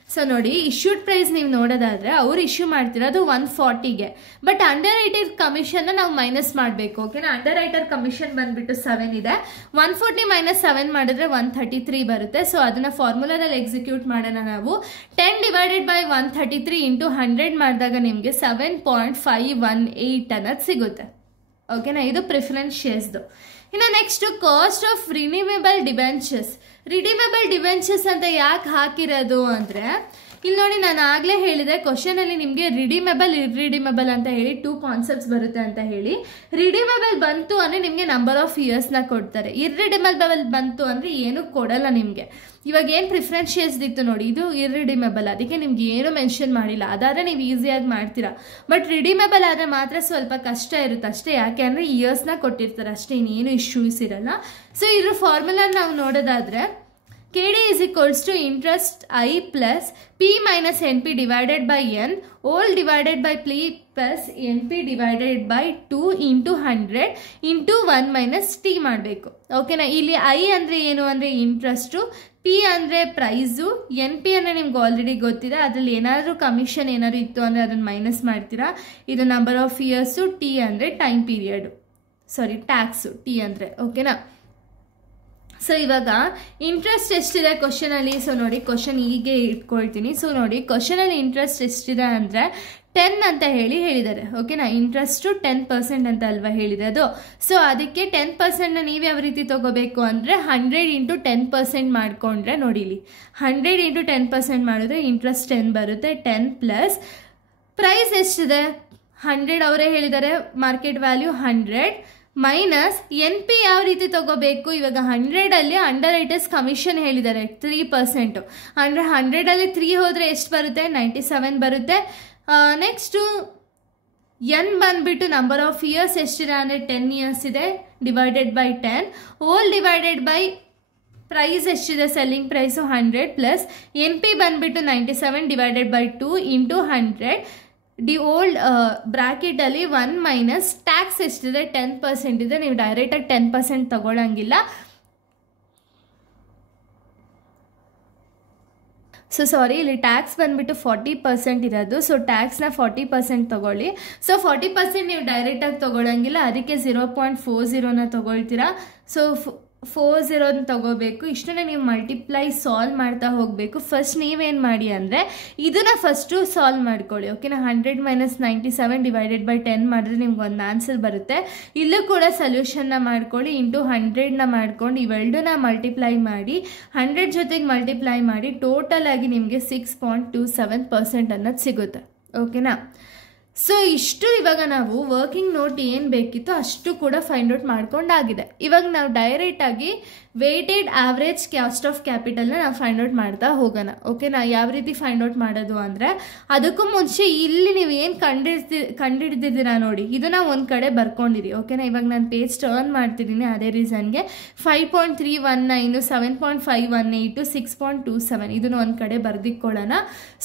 ಸೊ ನೋಡಿ, ಇಶ್ಯೂಡ್ ಪ್ರೈಸ್ ನೀವು ನೋಡೋದಾದರೆ ಅವ್ರು ಇಶ್ಯೂ ಮಾಡ್ತಿರೋದು 140ಗೆ, ಬಟ್ ಅಂಡರ್ ರೈಟರ್ ಕಮಿಷನ್ನ ನಾವು ಮೈನಸ್ ಮಾಡಬೇಕು. ಓಕೆನಾ. ಅಂಡರ್ ರೈಟರ್ ಕಮಿಷನ್ ಬಂದುಬಿಟ್ಟು 7 ಇದೆ. 140 - 7 ಮಾಡಿದ್ರೆ 133 ಬರುತ್ತೆ. ಸೊ ಅದನ್ನು ಫಾರ್ಮುಲಾದಲ್ಲಿ ಎಕ್ಸಿಕ್ಯೂಟ್ ಮಾಡೋಣ ನಾವು. 10 ಡಿವೈಡೆಡ್ ಬೈ 133 ಇಂಟು 100 ಮಾಡಿದಾಗ ನಿಮಗೆ 7.518 ಅನ್ನೋದು ಸಿಗುತ್ತೆ. ಓಕೆನಾ. ಇದು ಪ್ರಿಫರೆನ್ಸ್ ಶೇರ್ಸ್ದು. ಇನ್ನು ನೆಕ್ಸ್ಟು ಕಾಸ್ಟ್ ಆಫ್ ರಿಡೀಮೇಬಲ್ ಡಿಬೆಂಚರ್ಸ್ ಅಂತ ಯಾಕೆ ಹಾಕಿರೋದು ಅಂದರೆ, ಇಲ್ಲಿ ನೋಡಿ, ನಾನು ಆಗಲೇ ಹೇಳಿದೆ ಕ್ವಶನಲ್ಲಿ ನಿಮಗೆ ರಿಡೀಮೇಬಲ್ ಇರ್ರಿಡೀಮೇಬಲ್ ಅಂತ ಹೇಳಿ 2 ಕಾನ್ಸೆಪ್ಟ್ಸ್ ಬರುತ್ತೆ ಅಂತ ಹೇಳಿ. ರಿಡೀಮೇಬಲ್ ಬಂತು ಅಂದರೆ ನಿಮಗೆ ನಂಬರ್ ಆಫ್ ಇಯರ್ಸ್ನ ಕೊಡ್ತಾರೆ. ಇರ್ರಿಡೀಮೇಬಲ್ ಬಂತು ಅಂದರೆ ಏನೂ ಕೊಡಲ್ಲ ನಿಮಗೆ. ಇವಾಗ ಏನು ಪ್ರಿಫರೆನ್ಷಿಯಲ್ಸ್ ಇತ್ತು ನೋಡಿ, ಇದು ಇರ್ರಿಡಿಮೇಬಲ್, ಅದಕ್ಕೆ ನಿಮ್ಗೆ ಏನು ಮೆನ್ಷನ್ ಮಾಡಿಲ್ಲ. ಅದಾದರೆ ನೀವು ಈಸಿಯಾಗಿ ಮಾಡ್ತೀರಾ. ಬಟ್ ರಿಡೀಮೇಬಲ್ ಆದರೆ ಮಾತ್ರ ಸ್ವಲ್ಪ ಕಷ್ಟ ಇರುತ್ತೆ ಅಷ್ಟೇ. ಯಾಕೆ ಅಂದರೆ ಇಯರ್ಸ್ನ ಕೊಟ್ಟಿರ್ತಾರೆ ಅಷ್ಟೇ, ಇನ್ನೇನು ಇಶ್ಯೂಸ್ ಇರಲ್ಲ. ಸೊ ಇದ್ರ ಫಾರ್ಮುಲಾ ನಾವು ನೋಡೋದಾದರೆ KD is equals to interest I plus P minus NP divided by N all divided by P plus NP divided by 2 into 100 into 1 minus T ಮಾಡಬೇಕು. ಓಕೆನಾ. ಇಲ್ಲಿ I ಅಂದರೆ ಏನು ಅಂದರೆ ಇಂಟ್ರೆಸ್ಟು, P ಅಂದರೆ ಪ್ರೈಸು, NP ಅಂದರೆ ನಿಮ್ಗೆ ಆಲ್ರೆಡಿ ಗೊತ್ತಿದೆ. ಅದರಲ್ಲಿ ಏನಾದರೂ ಕಮಿಷನ್ ಏನಾದರೂ ಇತ್ತು ಅಂದರೆ ಅದನ್ನು ಮೈನಸ್ ಮಾಡ್ತೀರಾ. ಇದು ನಂಬರ್ ಆಫ್ ಇಯರ್ಸು, T ಅಂದರೆ ಟೈಮ್ ಪೀರಿಯಡು, ಸಾರಿ ಟ್ಯಾಕ್ಸು T ಅಂದರೆ. ಓಕೆನಾ. ಸೊ ಇವಾಗ ಇಂಟ್ರೆಸ್ಟ್ ಎಷ್ಟಿದೆ ಕ್ವಶನಲ್ಲಿ. ಸೊ ನೋಡಿ ಕ್ವಶನ್ ಹೀಗೆ ಇಟ್ಕೊಳ್ತೀನಿ. ಸೊ ನೋಡಿ ಕ್ವಶನಲ್ಲಿ ಇಂಟ್ರೆಸ್ಟ್ ಎಷ್ಟಿದೆ ಅಂದರೆ 10 ಅಂತ ಹೇಳಿದ್ದಾರೆ. ಓಕೆನಾ. ಇಂಟ್ರೆಸ್ಟು 10% ಅಂತ ಅಲ್ವಾ ಹೇಳಿದೆ ಅದು. ಸೊ ಅದಕ್ಕೆ 10%ನ ನೀವು ಯಾವ ರೀತಿ ತೊಗೋಬೇಕು ಅಂದರೆ 100 ಇಂಟು 10% ಮಾಡಿಕೊಂಡ್ರೆ ನೋಡಿ, ಇಲ್ಲಿ 100 ಇಂಟು 10% ಮಾಡಿದ್ರೆ ಇಂಟ್ರೆಸ್ಟ್ 10 ಬರುತ್ತೆ. 10 ಪ್ಲಸ್ ಪ್ರೈಸ್ ಎಷ್ಟಿದೆ 100 ಅವರೇ ಹೇಳಿದ್ದಾರೆ, ಮಾರ್ಕೆಟ್ ವ್ಯಾಲ್ಯೂ 100 ಮೈನಸ್ NP ಯಾವ ರೀತಿ ತಗೋಬೇಕು. ಇವಾಗ 100ಅಲ್ಲಿ ಅಂಡರ್ ರೈಟರ್ಸ್ ಕಮಿಷನ್ ಹೇಳಿದ್ದಾರೆ 3%. ಅಂದರೆ 100ಅಲ್ಲಿ 3 ಹೋದರೆ ಎಷ್ಟು ಬರುತ್ತೆ, 97 ಬರುತ್ತೆ. ನೆಕ್ಸ್ಟು N ಬಂದುಬಿಟ್ಟು ನಂಬರ್ ಆಫ್ ಇಯರ್ಸ್ ಎಷ್ಟಿದೆ ಅಂದರೆ 10 ಇಯರ್ಸ್ ಇದೆ, divided by 10 whole divided by price ಎಷ್ಟಿದೆ, ಸೆಲ್ಲಿಂಗ್ ಪ್ರೈಸು 100 ಪ್ಲಸ್ NP ಬಂದುಬಿಟ್ಟು 97 divided by 2 into 100 the whole ಬ್ರ್ಯಾಕೆಟಲ್ಲಿ 1 ಮೈನಸ್ ಟ್ಯಾಕ್ಸ್ ಎಷ್ಟಿದೆ 10% ಇದೆ. ನೀವು ಡೈರೆಕ್ಟಾಗಿ 10% ತಗೊಳ್ಳಂಗಿಲ್ಲ. ಸೊ ಸಾರಿ, ಇಲ್ಲಿ ಟ್ಯಾಕ್ಸ್ ಬಂದುಬಿಟ್ಟು 40% ಇರೋದು. ಸೊ ಟ್ಯಾಕ್ಸ್ನ 40% ತೊಗೊಳ್ಳಿ. ಸೊ 40% ನೀವು ಡೈರೆಕ್ಟಾಗಿ ತೊಗೊಳ್ಳಂಗಿಲ್ಲ, ಅದಕ್ಕೆ 0.40ನ ತೊಗೊಳ್ತೀರಾ. ಸೊ 40 ತಗೋಬೇಕು. ಇಷ್ಟನ್ನೇ ನೀವು ಮಲ್ಟಿಪ್ಲೈ ಸಾಲ್ವ್ ಮಾಡ್ತಾ ಹೋಗಬೇಕು. ಫಸ್ಟ್ ನೀವೇನು ಮಾಡಿ ಅಂದರೆ ಇದನ್ನು ಫಸ್ಟು ಸಾಲ್ವ್ ಮಾಡ್ಕೊಳ್ಳಿ. ಓಕೆನಾ. 100 ಮೈನಸ್ 97 ಡಿವೈಡೆಡ್ ಬೈ 10 ಮಾಡಿದ್ರೆ ನಿಮ್ಗೆ ಒಂದು ಆನ್ಸರ್ ಬರುತ್ತೆ. ಇಲ್ಲೂ ಕೂಡ ಸೊಲ್ಯೂಷನ್ನ ಮಾಡ್ಕೊಳ್ಳಿ. ಇಂಟು 100ನ ಮಾಡ್ಕೊಂಡು ಇವೆರಡನ್ನ ಮಲ್ಟಿಪ್ಲೈ ಮಾಡಿ 100 ಜೊತೆಗೆ ಮಲ್ಟಿಪ್ಲೈ ಮಾಡಿ ಟೋಟಲ್ ಆಗಿ ನಿಮಗೆ 6.27% ಅನ್ನೋದು ಸಿಗುತ್ತೆ. ಓಕೆನಾ. ಸೊ ಇಷ್ಟು ಇವಾಗ ನಾವು ವರ್ಕಿಂಗ್ ನೋಟ್ ಏನು ಬೇಕಿತ್ತು ಅಷ್ಟು ಕೂಡ ಫೈಂಡ್ ಔಟ್ ಮಾಡ್ಕೊಂಡಾಗಿದೆ. ಇವಾಗ ನಾವು ಡೈರೆಕ್ಟಾಗಿ ವೇಟೆಡ್ ಆವ್ರೇಜ್ ಕಾಸ್ಟ್ ಆಫ್ ಕ್ಯಾಪಿಟಲ್ನ ನಾವು ಫೈಂಡ್ ಔಟ್ ಮಾಡ್ತಾ ಹೋಗೋಣ. ಓಕೆನಾ. ಯಾವ ರೀತಿ ಫೈಂಡ್ ಔಟ್ ಮಾಡೋದು ಅಂದರೆ ಅದಕ್ಕೂ ಮುಂಚೆ ಇಲ್ಲಿ ನೀವು ಏನು ಕಂಡಿಡ್ದಿದ್ದೀರಾ ನೋಡಿ, ಇದನ್ನು ಒಂದು ಕಡೆ ಬರ್ಕೊಂಡಿರಿ. ಓಕೆನಾ. ಇವಾಗ ನಾನು ಪೇಜ್ ಟರ್ನ್ ಮಾಡ್ತಿದ್ದೀನಿ. ಅದೇ ರೀಸನ್ಗೆ 5.319 7.518 6.27 ಇದನ್ನು ಒಂದು ಕಡೆ ಬರ್ದಿಕ್ಕೊಳ್ಳೋಣ.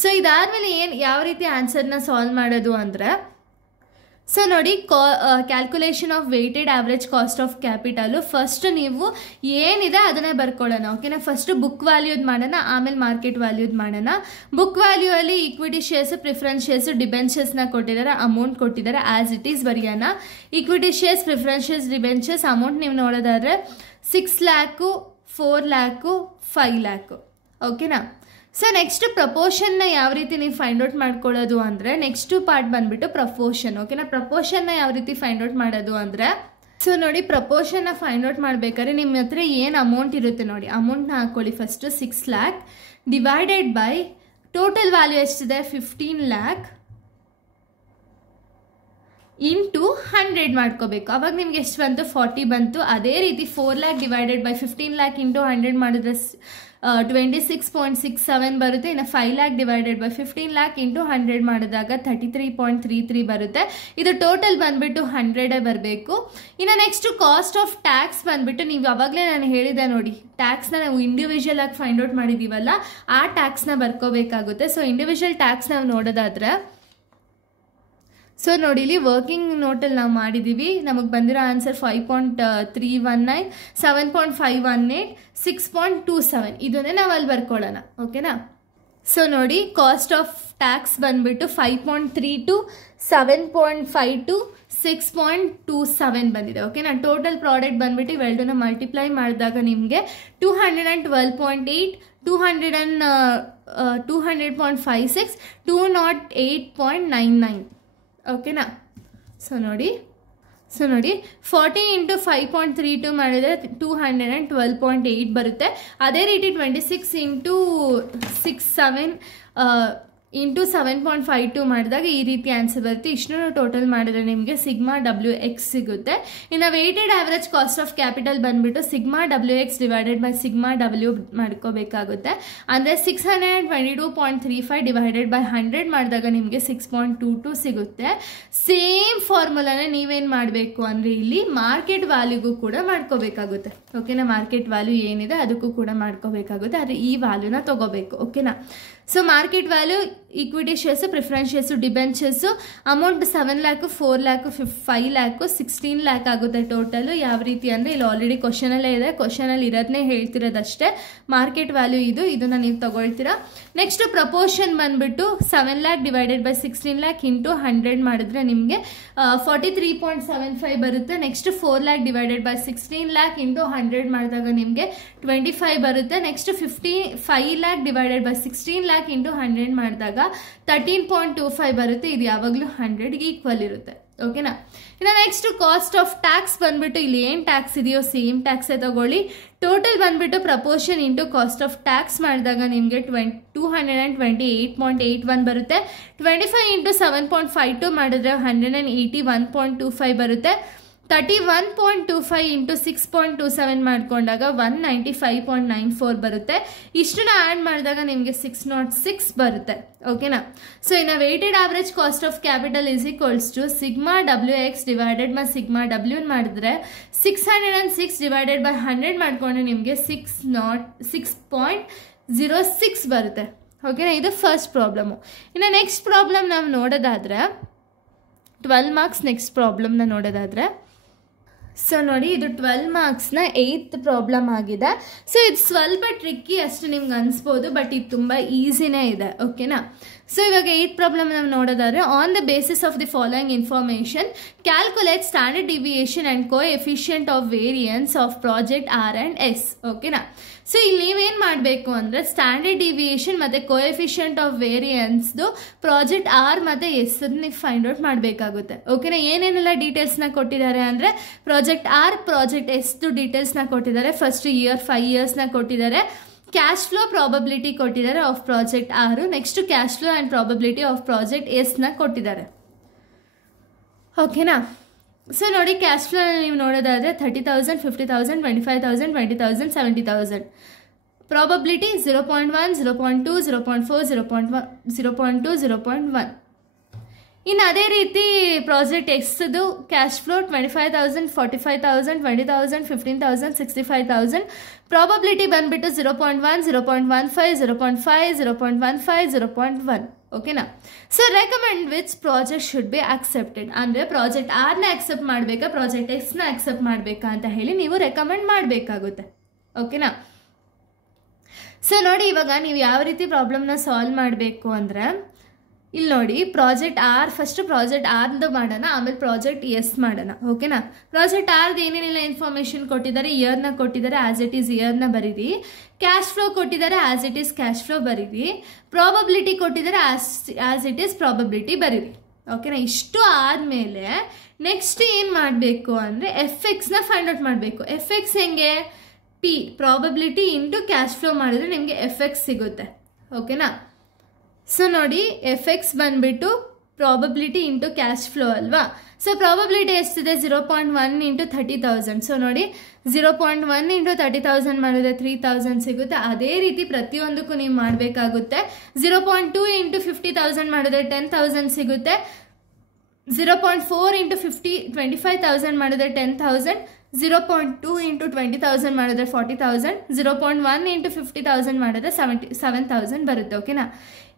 ಸೊ ಇದಾದಮೇಲೆ ಯಾವ ರೀತಿ ಆನ್ಸರ್ನ ಸಾಲ್ವ್ ಮಾಡೋದು ಅಂದರೆ, ಸೊ ನೋಡಿ calculation of weighted average cost of capital first ನೀವು ಏನಿದೆ ಅದನ್ನೇ ಬರ್ಕೊಳ್ಳೋಣ. ಓಕೆನಾ. ಫಸ್ಟ್ ಬುಕ್ ವ್ಯಾಲ್ಯೂದ್ ಮಾಡೋಣ, ಆಮೇಲೆ ಮಾರ್ಕೆಟ್ ವ್ಯಾಲ್ಯೂದ್ ಮಾಡೋಣ. ಬುಕ್ ವ್ಯಾಲ್ಯೂ ಅಲ್ಲಿ ಈಕ್ವಿಟಿ ಶೇರ್ಸ್, ಪ್ರಿಫರೆನ್ಸ್ ಶೇರ್ಸ್, ಡಿಬೆಂಚರ್ಸ್ನ ಕೊಟ್ಟಿದ್ದಾರೆ, ಅಮೌಂಟ್ ಕೊಟ್ಟಿದ್ದಾರೆ, ಆಸ್ ಇಟ್ ಈಸ್ ಬರೆಯೋಣ. Equity shares, preference shares, debentures amount ನೀವು ನೋಡೋದಾದರೆ 6 lakhs, 4 lakhs, 5 lakhs. ಓಕೆನಾ. ಸೊ ನೆಕ್ಸ್ಟ್ ಪ್ರಪೋರ್ಷನ್ನ ಯಾವ ರೀತಿ ನೀವು ಫೈಂಡ್ ಔಟ್ ಮಾಡ್ಕೊಳ್ಳೋದು ಅಂದರೆ ನೆಕ್ಸ್ಟ್ ಪಾರ್ಟ್ ಬಂದುಬಿಟ್ಟು ಪ್ರಪೋರ್ಷನ್. ಓಕೆನಾ. ಪ್ರಪೋರ್ಷನ್ನ ಯಾವ ರೀತಿ ಫೈಂಡ್ ಔಟ್ ಮಾಡೋದು ಅಂದರೆ, ಸೊ ನೋಡಿ ಪ್ರಪೋರ್ಷನ್ನ ಫೈಂಡ್ ಔಟ್ ಮಾಡಬೇಕಾದ್ರೆ ನಿಮ್ಮ ಹತ್ರ ಏನು ಅಮೌಂಟ್ ಇರುತ್ತೆ ನೋಡಿ, ಅಮೌಂಟ್ನ ಹಾಕ್ಕೊಳ್ಳಿ first 6 lakh divided by total value ಎಷ್ಟಿದೆ 15 lakh ಇಂಟು 100 ಮಾಡ್ಕೋಬೇಕು. ಅವಾಗ ನಿಮ್ಗೆ ಎಷ್ಟು ಬಂತು 40 ಬಂತು. ಅದೇ ರೀತಿ 4 lakh divided by 15 lakh into 100 ಮಾಡಿದ್ರೆ 26.67 ಬರುತ್ತೆ. ಇನ್ನು 5 lakh divided by 15 lakh into 100 ಮಾಡಿದಾಗ 33.33 ಬರುತ್ತೆ. ಇದು ಟೋಟಲ್ ಬಂದುಬಿಟ್ಟು 100 ಬರಬೇಕು. ಇನ್ನು ನೆಕ್ಸ್ಟ್ ಕಾಸ್ಟ್ ಆಫ್ ಟ್ಯಾಕ್ಸ್ ಬಂದುಬಿಟ್ಟು ನೀವು ಅವಾಗಲೇ ನಾನು ಹೇಳಿದೆ ನೋಡಿ, ಟ್ಯಾಕ್ಸ್ನ ನಾವು ಇಂಡಿವಿಜುವಲ್ ಆಗಿ ಫೈಂಡ್ ಔಟ್ ಮಾಡಿದ್ದೀವಲ್ಲ ಆ ಟ್ಯಾಕ್ಸ್ನ ಬರ್ಕೋಬೇಕಾಗುತ್ತೆ. ಸೊ ಇಂಡಿವಿಜುವಲ್ ಟ್ಯಾಕ್ಸ್ ನಾವು ನೋಡೋದಾದ್ರೆ, ಸೊ ನೋಡಿ ಇಲ್ಲಿ ವರ್ಕಿಂಗ್ ನೋಟಲ್ಲಿ ನಾವು ಮಾಡಿದ್ದೀವಿ. ನಮಗೆ ಬಂದಿರೋ ಆನ್ಸರ್ 5.319 7.518 6.27 ಇದನ್ನೇ ನಾವು ಅಲ್ಲಿ ಬರ್ಕೊಳ್ಳೋಣ. ಓಕೆನಾ. ಸೊ ನೋಡಿ ಕಾಸ್ಟ್ ಆಫ್ ಟ್ಯಾಕ್ಸ್ ಬಂದುಬಿಟ್ಟು 5.32 7.52 6.27 ಬಂದಿದೆ. ಓಕೆನಾ. ಟೋಟಲ್ ಪ್ರಾಡಕ್ಟ್ ಬಂದುಬಿಟ್ಟು ಇವೆರಡನ್ನ ಮಲ್ಟಿಪ್ಲೈ ಮಾಡಿದಾಗ ನಿಮಗೆ 212.8 200.56 208.99. ಓಕೆನಾ. ಸೊ ನೋಡಿ 40 ಇಂಟು 5.32 ಮಾಡಿದರೆ 212.8 ಬರುತ್ತೆ. ಅದೇ ರೀತಿ 26 ಇಂಟು 6 7 ಇಂಟು 7.52 ಮಾಡಿದಾಗ ಈ ರೀತಿ ಆನ್ಸರ್ ಬರುತ್ತೆ. ಇಷ್ಟನ್ನು ಟೋಟಲ್ ಮಾಡಿದ್ರೆ ನಿಮಗೆ ಸಿಗ್ಮಾ ಡಬ್ಲ್ಯೂ ಎಕ್ಸ್ ಸಿಗುತ್ತೆ. ಇನ್ನು weighted average cost of capital ಬಂದುಬಿಟ್ಟು sigma W X divided by sigma W ಮಾಡ್ಕೋಬೇಕಾಗುತ್ತೆ. ಅಂದರೆ 622.35 ಡಿವೈಡೆಡ್ ಬೈ 100 ಮಾಡಿದಾಗ ನಿಮಗೆ 6.22 ಸಿಗುತ್ತೆ. ಸೇಮ್ ಫಾರ್ಮುಲಾನ ನೀವೇನು ಮಾಡಬೇಕು ಅಂದರೆ ಇಲ್ಲಿ ಮಾರ್ಕೆಟ್ ವ್ಯಾಲ್ಯೂಗೂ ಕೂಡ ಮಾಡ್ಕೋಬೇಕಾಗುತ್ತೆ. ಓಕೆನಾ, ಮಾರ್ಕೆಟ್ ವ್ಯಾಲ್ಯೂ ಏನಿದೆ ಅದಕ್ಕೂ ಕೂಡ ಮಾಡ್ಕೋಬೇಕಾಗುತ್ತೆ. ಆದರೆ ಈ ವ್ಯಾಲ್ಯೂನ ತೊಗೋಬೇಕು. ಓಕೆನಾ, so market value equity shares, preference shares, debentures amount 7 lakh, 4 lakh, 5 lakh, 16 lakh ಆಗುತ್ತೆ ಟೋಟಲು. ಯಾವ ರೀತಿ ಅಂದರೆ ಇಲ್ಲಿ ಆಲ್ರೆಡಿ ಕ್ವಶನಲ್ಲೇ ಇದೆ, ಕ್ವಶನಲ್ಲಿ ಇರೋದನ್ನೇ ಹೇಳ್ತಿರೋದಷ್ಟೇ. ಮಾರ್ಕೆಟ್ ವ್ಯಾಲ್ಯೂ ಇದನ್ನು ನೀವು ತೊಗೊಳ್ತೀರಾ. ನೆಕ್ಸ್ಟ್ ಪ್ರಪೋರ್ಷನ್ ಬಂದುಬಿಟ್ಟು 7 lakh divided by 16 lakh into 100 ಮಾಡಿದ್ರೆ ನಿಮಗೆ 43.75 ಬರುತ್ತೆ. Next 4 lakh divided by 16 lakh into 100 ಮಾಡಿದಾಗ ನಿಮಗೆ 25 ಬರುತ್ತೆ. Next 5 lakh divided by 16 lakh into 100 ಮಾಡಿದಾಗ 13.25 ಬರುತ್ತೆ. ಇದು ಯಾವಾಗಲೂ 100ಗೆ ಈಕ್ವಲ್ ಇರುತ್ತೆ. ಓಕೆನಾ, ಇನ್ನು ನೆಕ್ಸ್ಟ್ ಕಾಸ್ಟ್ ಆಫ್ ಟ್ಯಾಕ್ಸ್ ಬಂದ್ಬಿಟ್ಟು ಇಲ್ಲಿ ಏನು ಟ್ಯಾಕ್ಸ್ ಇದೆಯೋ ಸೇಮ್ ಟ್ಯಾಕ್ಸೇ ತಗೊಳ್ಳಿ. ಟೋಟಲ್ ಬಂದ್ಬಿಟ್ಟು proportion into cost of tax ಮಾಡಿದಾಗ ನಿಮಗೆ 228.81 ಬರುತ್ತೆ. 25 ಇಂಟು 7.52 ಮಾಡಿದ್ರೆ 181.25 ಬರುತ್ತೆ. 31.25 ಇಂಟು 6.27 ಮಾಡ್ಕೊಂಡಾಗ 195.94 ಬರುತ್ತೆ. ಇಷ್ಟನ್ನ ಆ್ಯಡ್ ಮಾಡಿದಾಗ ನಿಮಗೆ 606 ಬರುತ್ತೆ. ಓಕೆನಾ, ಸೊ ಇನ್ನು weighted average cost of capital is equals to sigma W X divided by sigma W ಮಾಡಿದ್ರೆ 606 ಡಿವೈಡೆಡ್ ಬೈ 100 ಮಾಡಿಕೊಂಡ್ರೆ ನಿಮಗೆ 6.06 ಬರುತ್ತೆ. ಓಕೆನಾ, ಇದು ಫಸ್ಟ್ ಪ್ರಾಬ್ಲಮ್ಮು. ಇನ್ನು ನೆಕ್ಸ್ಟ್ ಪ್ರಾಬ್ಲಮ್ ನಾವು ನೋಡೋದಾದರೆ 12 ಮಾರ್ಕ್ಸ್ ನೆಕ್ಸ್ಟ್ ಪ್ರಾಬ್ಲಮ್ನ ನೋಡೋದಾದರೆ, ಸೊ ನೋಡಿ ಇದು 12 ಮಾರ್ಕ್ಸ್ನ 8th ಪ್ರಾಬ್ಲಮ್ ಆಗಿದೆ. ಸೊ ಇದು ಸ್ವಲ್ಪ ಟ್ರಿಕ್ಕಿ ಅಷ್ಟು ನಿಮ್ಗೆ ಅನಿಸ್ಬೋದು, ಬಟ್ ಇದು ತುಂಬ ಈಸಿನೇ ಇದೆ. ಓಕೆನಾ, ಸೊ ಇವಾಗ 8th ಪ್ರಾಬ್ಲಮ್ ನಾವು ನೋಡೋದಾದ್ರೆ, on the basis of the following information calculate standard deviation and coefficient of variance of project R and S. ಓಕೆನಾ, ಸೊ ಇಲ್ಲಿ ನೀವೇನು ಮಾಡಬೇಕು ಅಂದರೆ ಸ್ಟ್ಯಾಂಡರ್ಡ್ ಡಿವಿಯೇಷನ್ ಮತ್ತು ಕೋಎಫಿಷಿಯಂಟ್ ಆಫ್ ವೇರಿಯನ್ಸ್ದು ಪ್ರಾಜೆಕ್ಟ್ ಆರ್ ಮತ್ತು ಎಸ್ ನೀವು ಫೈಂಡ್ ಔಟ್ ಮಾಡಬೇಕಾಗುತ್ತೆ. ಓಕೆನಾ, ಏನೇನೆಲ್ಲ ಡೀಟೇಲ್ಸ್ನ ಕೊಟ್ಟಿದ್ದಾರೆ ಅಂದರೆ ಪ್ರಾಜೆಕ್ಟ್ ಆರ್, ಪ್ರಾಜೆಕ್ಟ್ ಎಸ್ದು ಡೀಟೇಲ್ಸ್ನ ಕೊಟ್ಟಿದ್ದಾರೆ. ಫಸ್ಟ್ ಇಯರ್ 5 yearsನ ಕೊಟ್ಟಿದ್ದಾರೆ. ಕ್ಯಾಶ್ ಫ್ಲೋ ಪ್ರಾಬಬಿಲಿಟಿ ಕೊಟ್ಟಿದ್ದಾರೆ of project R. Next cash flow and probability of project ಎಸ್ನ ಕೊಟ್ಟಿದ್ದಾರೆ. ಓಕೆನಾ, ಸೊ ನೋಡಿ ಕ್ಯಾಶ್ ಫ್ಲೋ ನೀವು ನೋಡೋದಾದರೆ 30,000, 50,000, 25,000, 20,000, 70,000. ಪ್ರಾಬಬಿಲಿಟಿ 0.1, 0.2, 0.4, 0.2, 0.1. ಇನ್ನು ಅದೇ ರೀತಿ ಪ್ರಾಜೆಕ್ಟ್ ಎಕ್ಸ್ದು ಕ್ಯಾಶ್ ಫ್ಲೋ 25,000, 45,000, 20,000, 15,000, 65,000. ಪ್ರಾಬಬಿಲಿಟಿ ಬಂದುಬಿಟ್ಟು 0.1, 0.15, 0.5, 0.15, 0.1. ಓಕೆನಾ, so recommend which project should be accepted. ಅಂದರೆ ಪ್ರಾಜೆಕ್ಟ್ ಆರ್ನ ಅಕ್ಸೆಪ್ಟ್ ಮಾಡಬೇಕಾ, ಪ್ರಾಜೆಕ್ಟ್ ಎಕ್ಸ್ನ ಅಕ್ಸೆಪ್ಟ್ ಮಾಡಬೇಕಾ ಅಂತ ಹೇಳಿ ನೀವು ರೆಕಮೆಂಡ್ ಮಾಡಬೇಕಾಗುತ್ತೆ. ಓಕೆನಾ, ಸೊ ನೋಡಿ ಇವಾಗ ನೀವು ಯಾವ ರೀತಿ ಪ್ರಾಬ್ಲಮ್ನ ಸಾಲ್ವ್ ಮಾಡಬೇಕು ಅಂದರೆ, ಇಲ್ಲಿ ನೋಡಿ ಪ್ರಾಜೆಕ್ಟ್ ಆರ್, ಫಸ್ಟ್ ಪ್ರಾಜೆಕ್ಟ್ ಆರ್ದು ಮಾಡೋಣ, ಆಮೇಲೆ ಪ್ರಾಜೆಕ್ಟ್ ಎಸ್ ಮಾಡೋಣ. ಓಕೆನಾ, ಪ್ರಾಜೆಕ್ಟ್ ಆರ್ದು ಏನೇನೆಲ್ಲ ಇನ್ಫಾರ್ಮೇಷನ್ ಕೊಟ್ಟಿದ್ದಾರೆ, ಇಯರ್ನ ಕೊಟ್ಟಿದ್ದಾರೆ, ಆ್ಯಸ್ ಇಟ್ ಈಸ್ ಇಯರ್ನ ಬರೀರಿ. ಕ್ಯಾಶ್ ಫ್ಲೋ ಕೊಟ್ಟಿದ್ದಾರೆ, as it is cash flow ಬರೀರಿ. ಪ್ರಾಬಬಿಲಿಟಿ ಕೊಟ್ಟಿದ್ದಾರೆ, ಆ್ಯಸ್ ಇಟ್ ಈಸ್ ಪ್ರಾಬಬಿಲಿಟಿ ಬರೀರಿ. ಓಕೆನಾ, ಇಷ್ಟು ಆದಮೇಲೆ ನೆಕ್ಸ್ಟ್ ಏನು ಮಾಡಬೇಕು ಅಂದರೆ ಎಫ್ ಎಕ್ಸ್ನ ಫೈಂಡ್ ಔಟ್ ಮಾಡಬೇಕು. ಎಫ್ ಎಕ್ಸ್ ಹೆಂಗೆ, P probability into cash flow ಮಾಡಿದ್ರೆ ನಿಮಗೆ ಎಫ್ ಎಕ್ಸ್ ಸಿಗುತ್ತೆ. ಓಕೆನಾ, ಸೊ ನೋಡಿ ಎಫ್ ಎಕ್ಸ್ ಬಂದುಬಿಟ್ಟು ಪ್ರಾಬಬಿಲಿಟಿ ಇಂಟು ಕ್ಯಾಶ್ ಫ್ಲೋ ಅಲ್ವಾ. ಸೊ ಪ್ರಾಬಬಿಲಿಟಿ ಎಷ್ಟಿದೆ, 0.1 ಇಂಟು 30,000. ಸೊ ನೋಡಿ 0.1 ಇಂಟು 30,000 ಮಾಡಿದ್ರೆ 3,000 ಸಿಗುತ್ತೆ. ಅದೇ ರೀತಿ ಪ್ರತಿಯೊಂದಕ್ಕೂ ನೀವು ಮಾಡಬೇಕಾಗುತ್ತೆ. 0.2 ಇಂಟು 50,000 ಮಾಡಿದ್ರೆ 10,000 ಸಿಗುತ್ತೆ. 0.4 ಇಂಟು 25,000 ಮಾಡಿದ್ರೆ 10,000. 0.2 ಇಂಟು 20,000 ಮಾಡಿದ್ರೆ 40,000. 0.1 ಇಂಟು 50,000 ಮಾಡಿದ್ರೆ 7,000 ಬರುತ್ತೆ. ಓಕೆನಾ,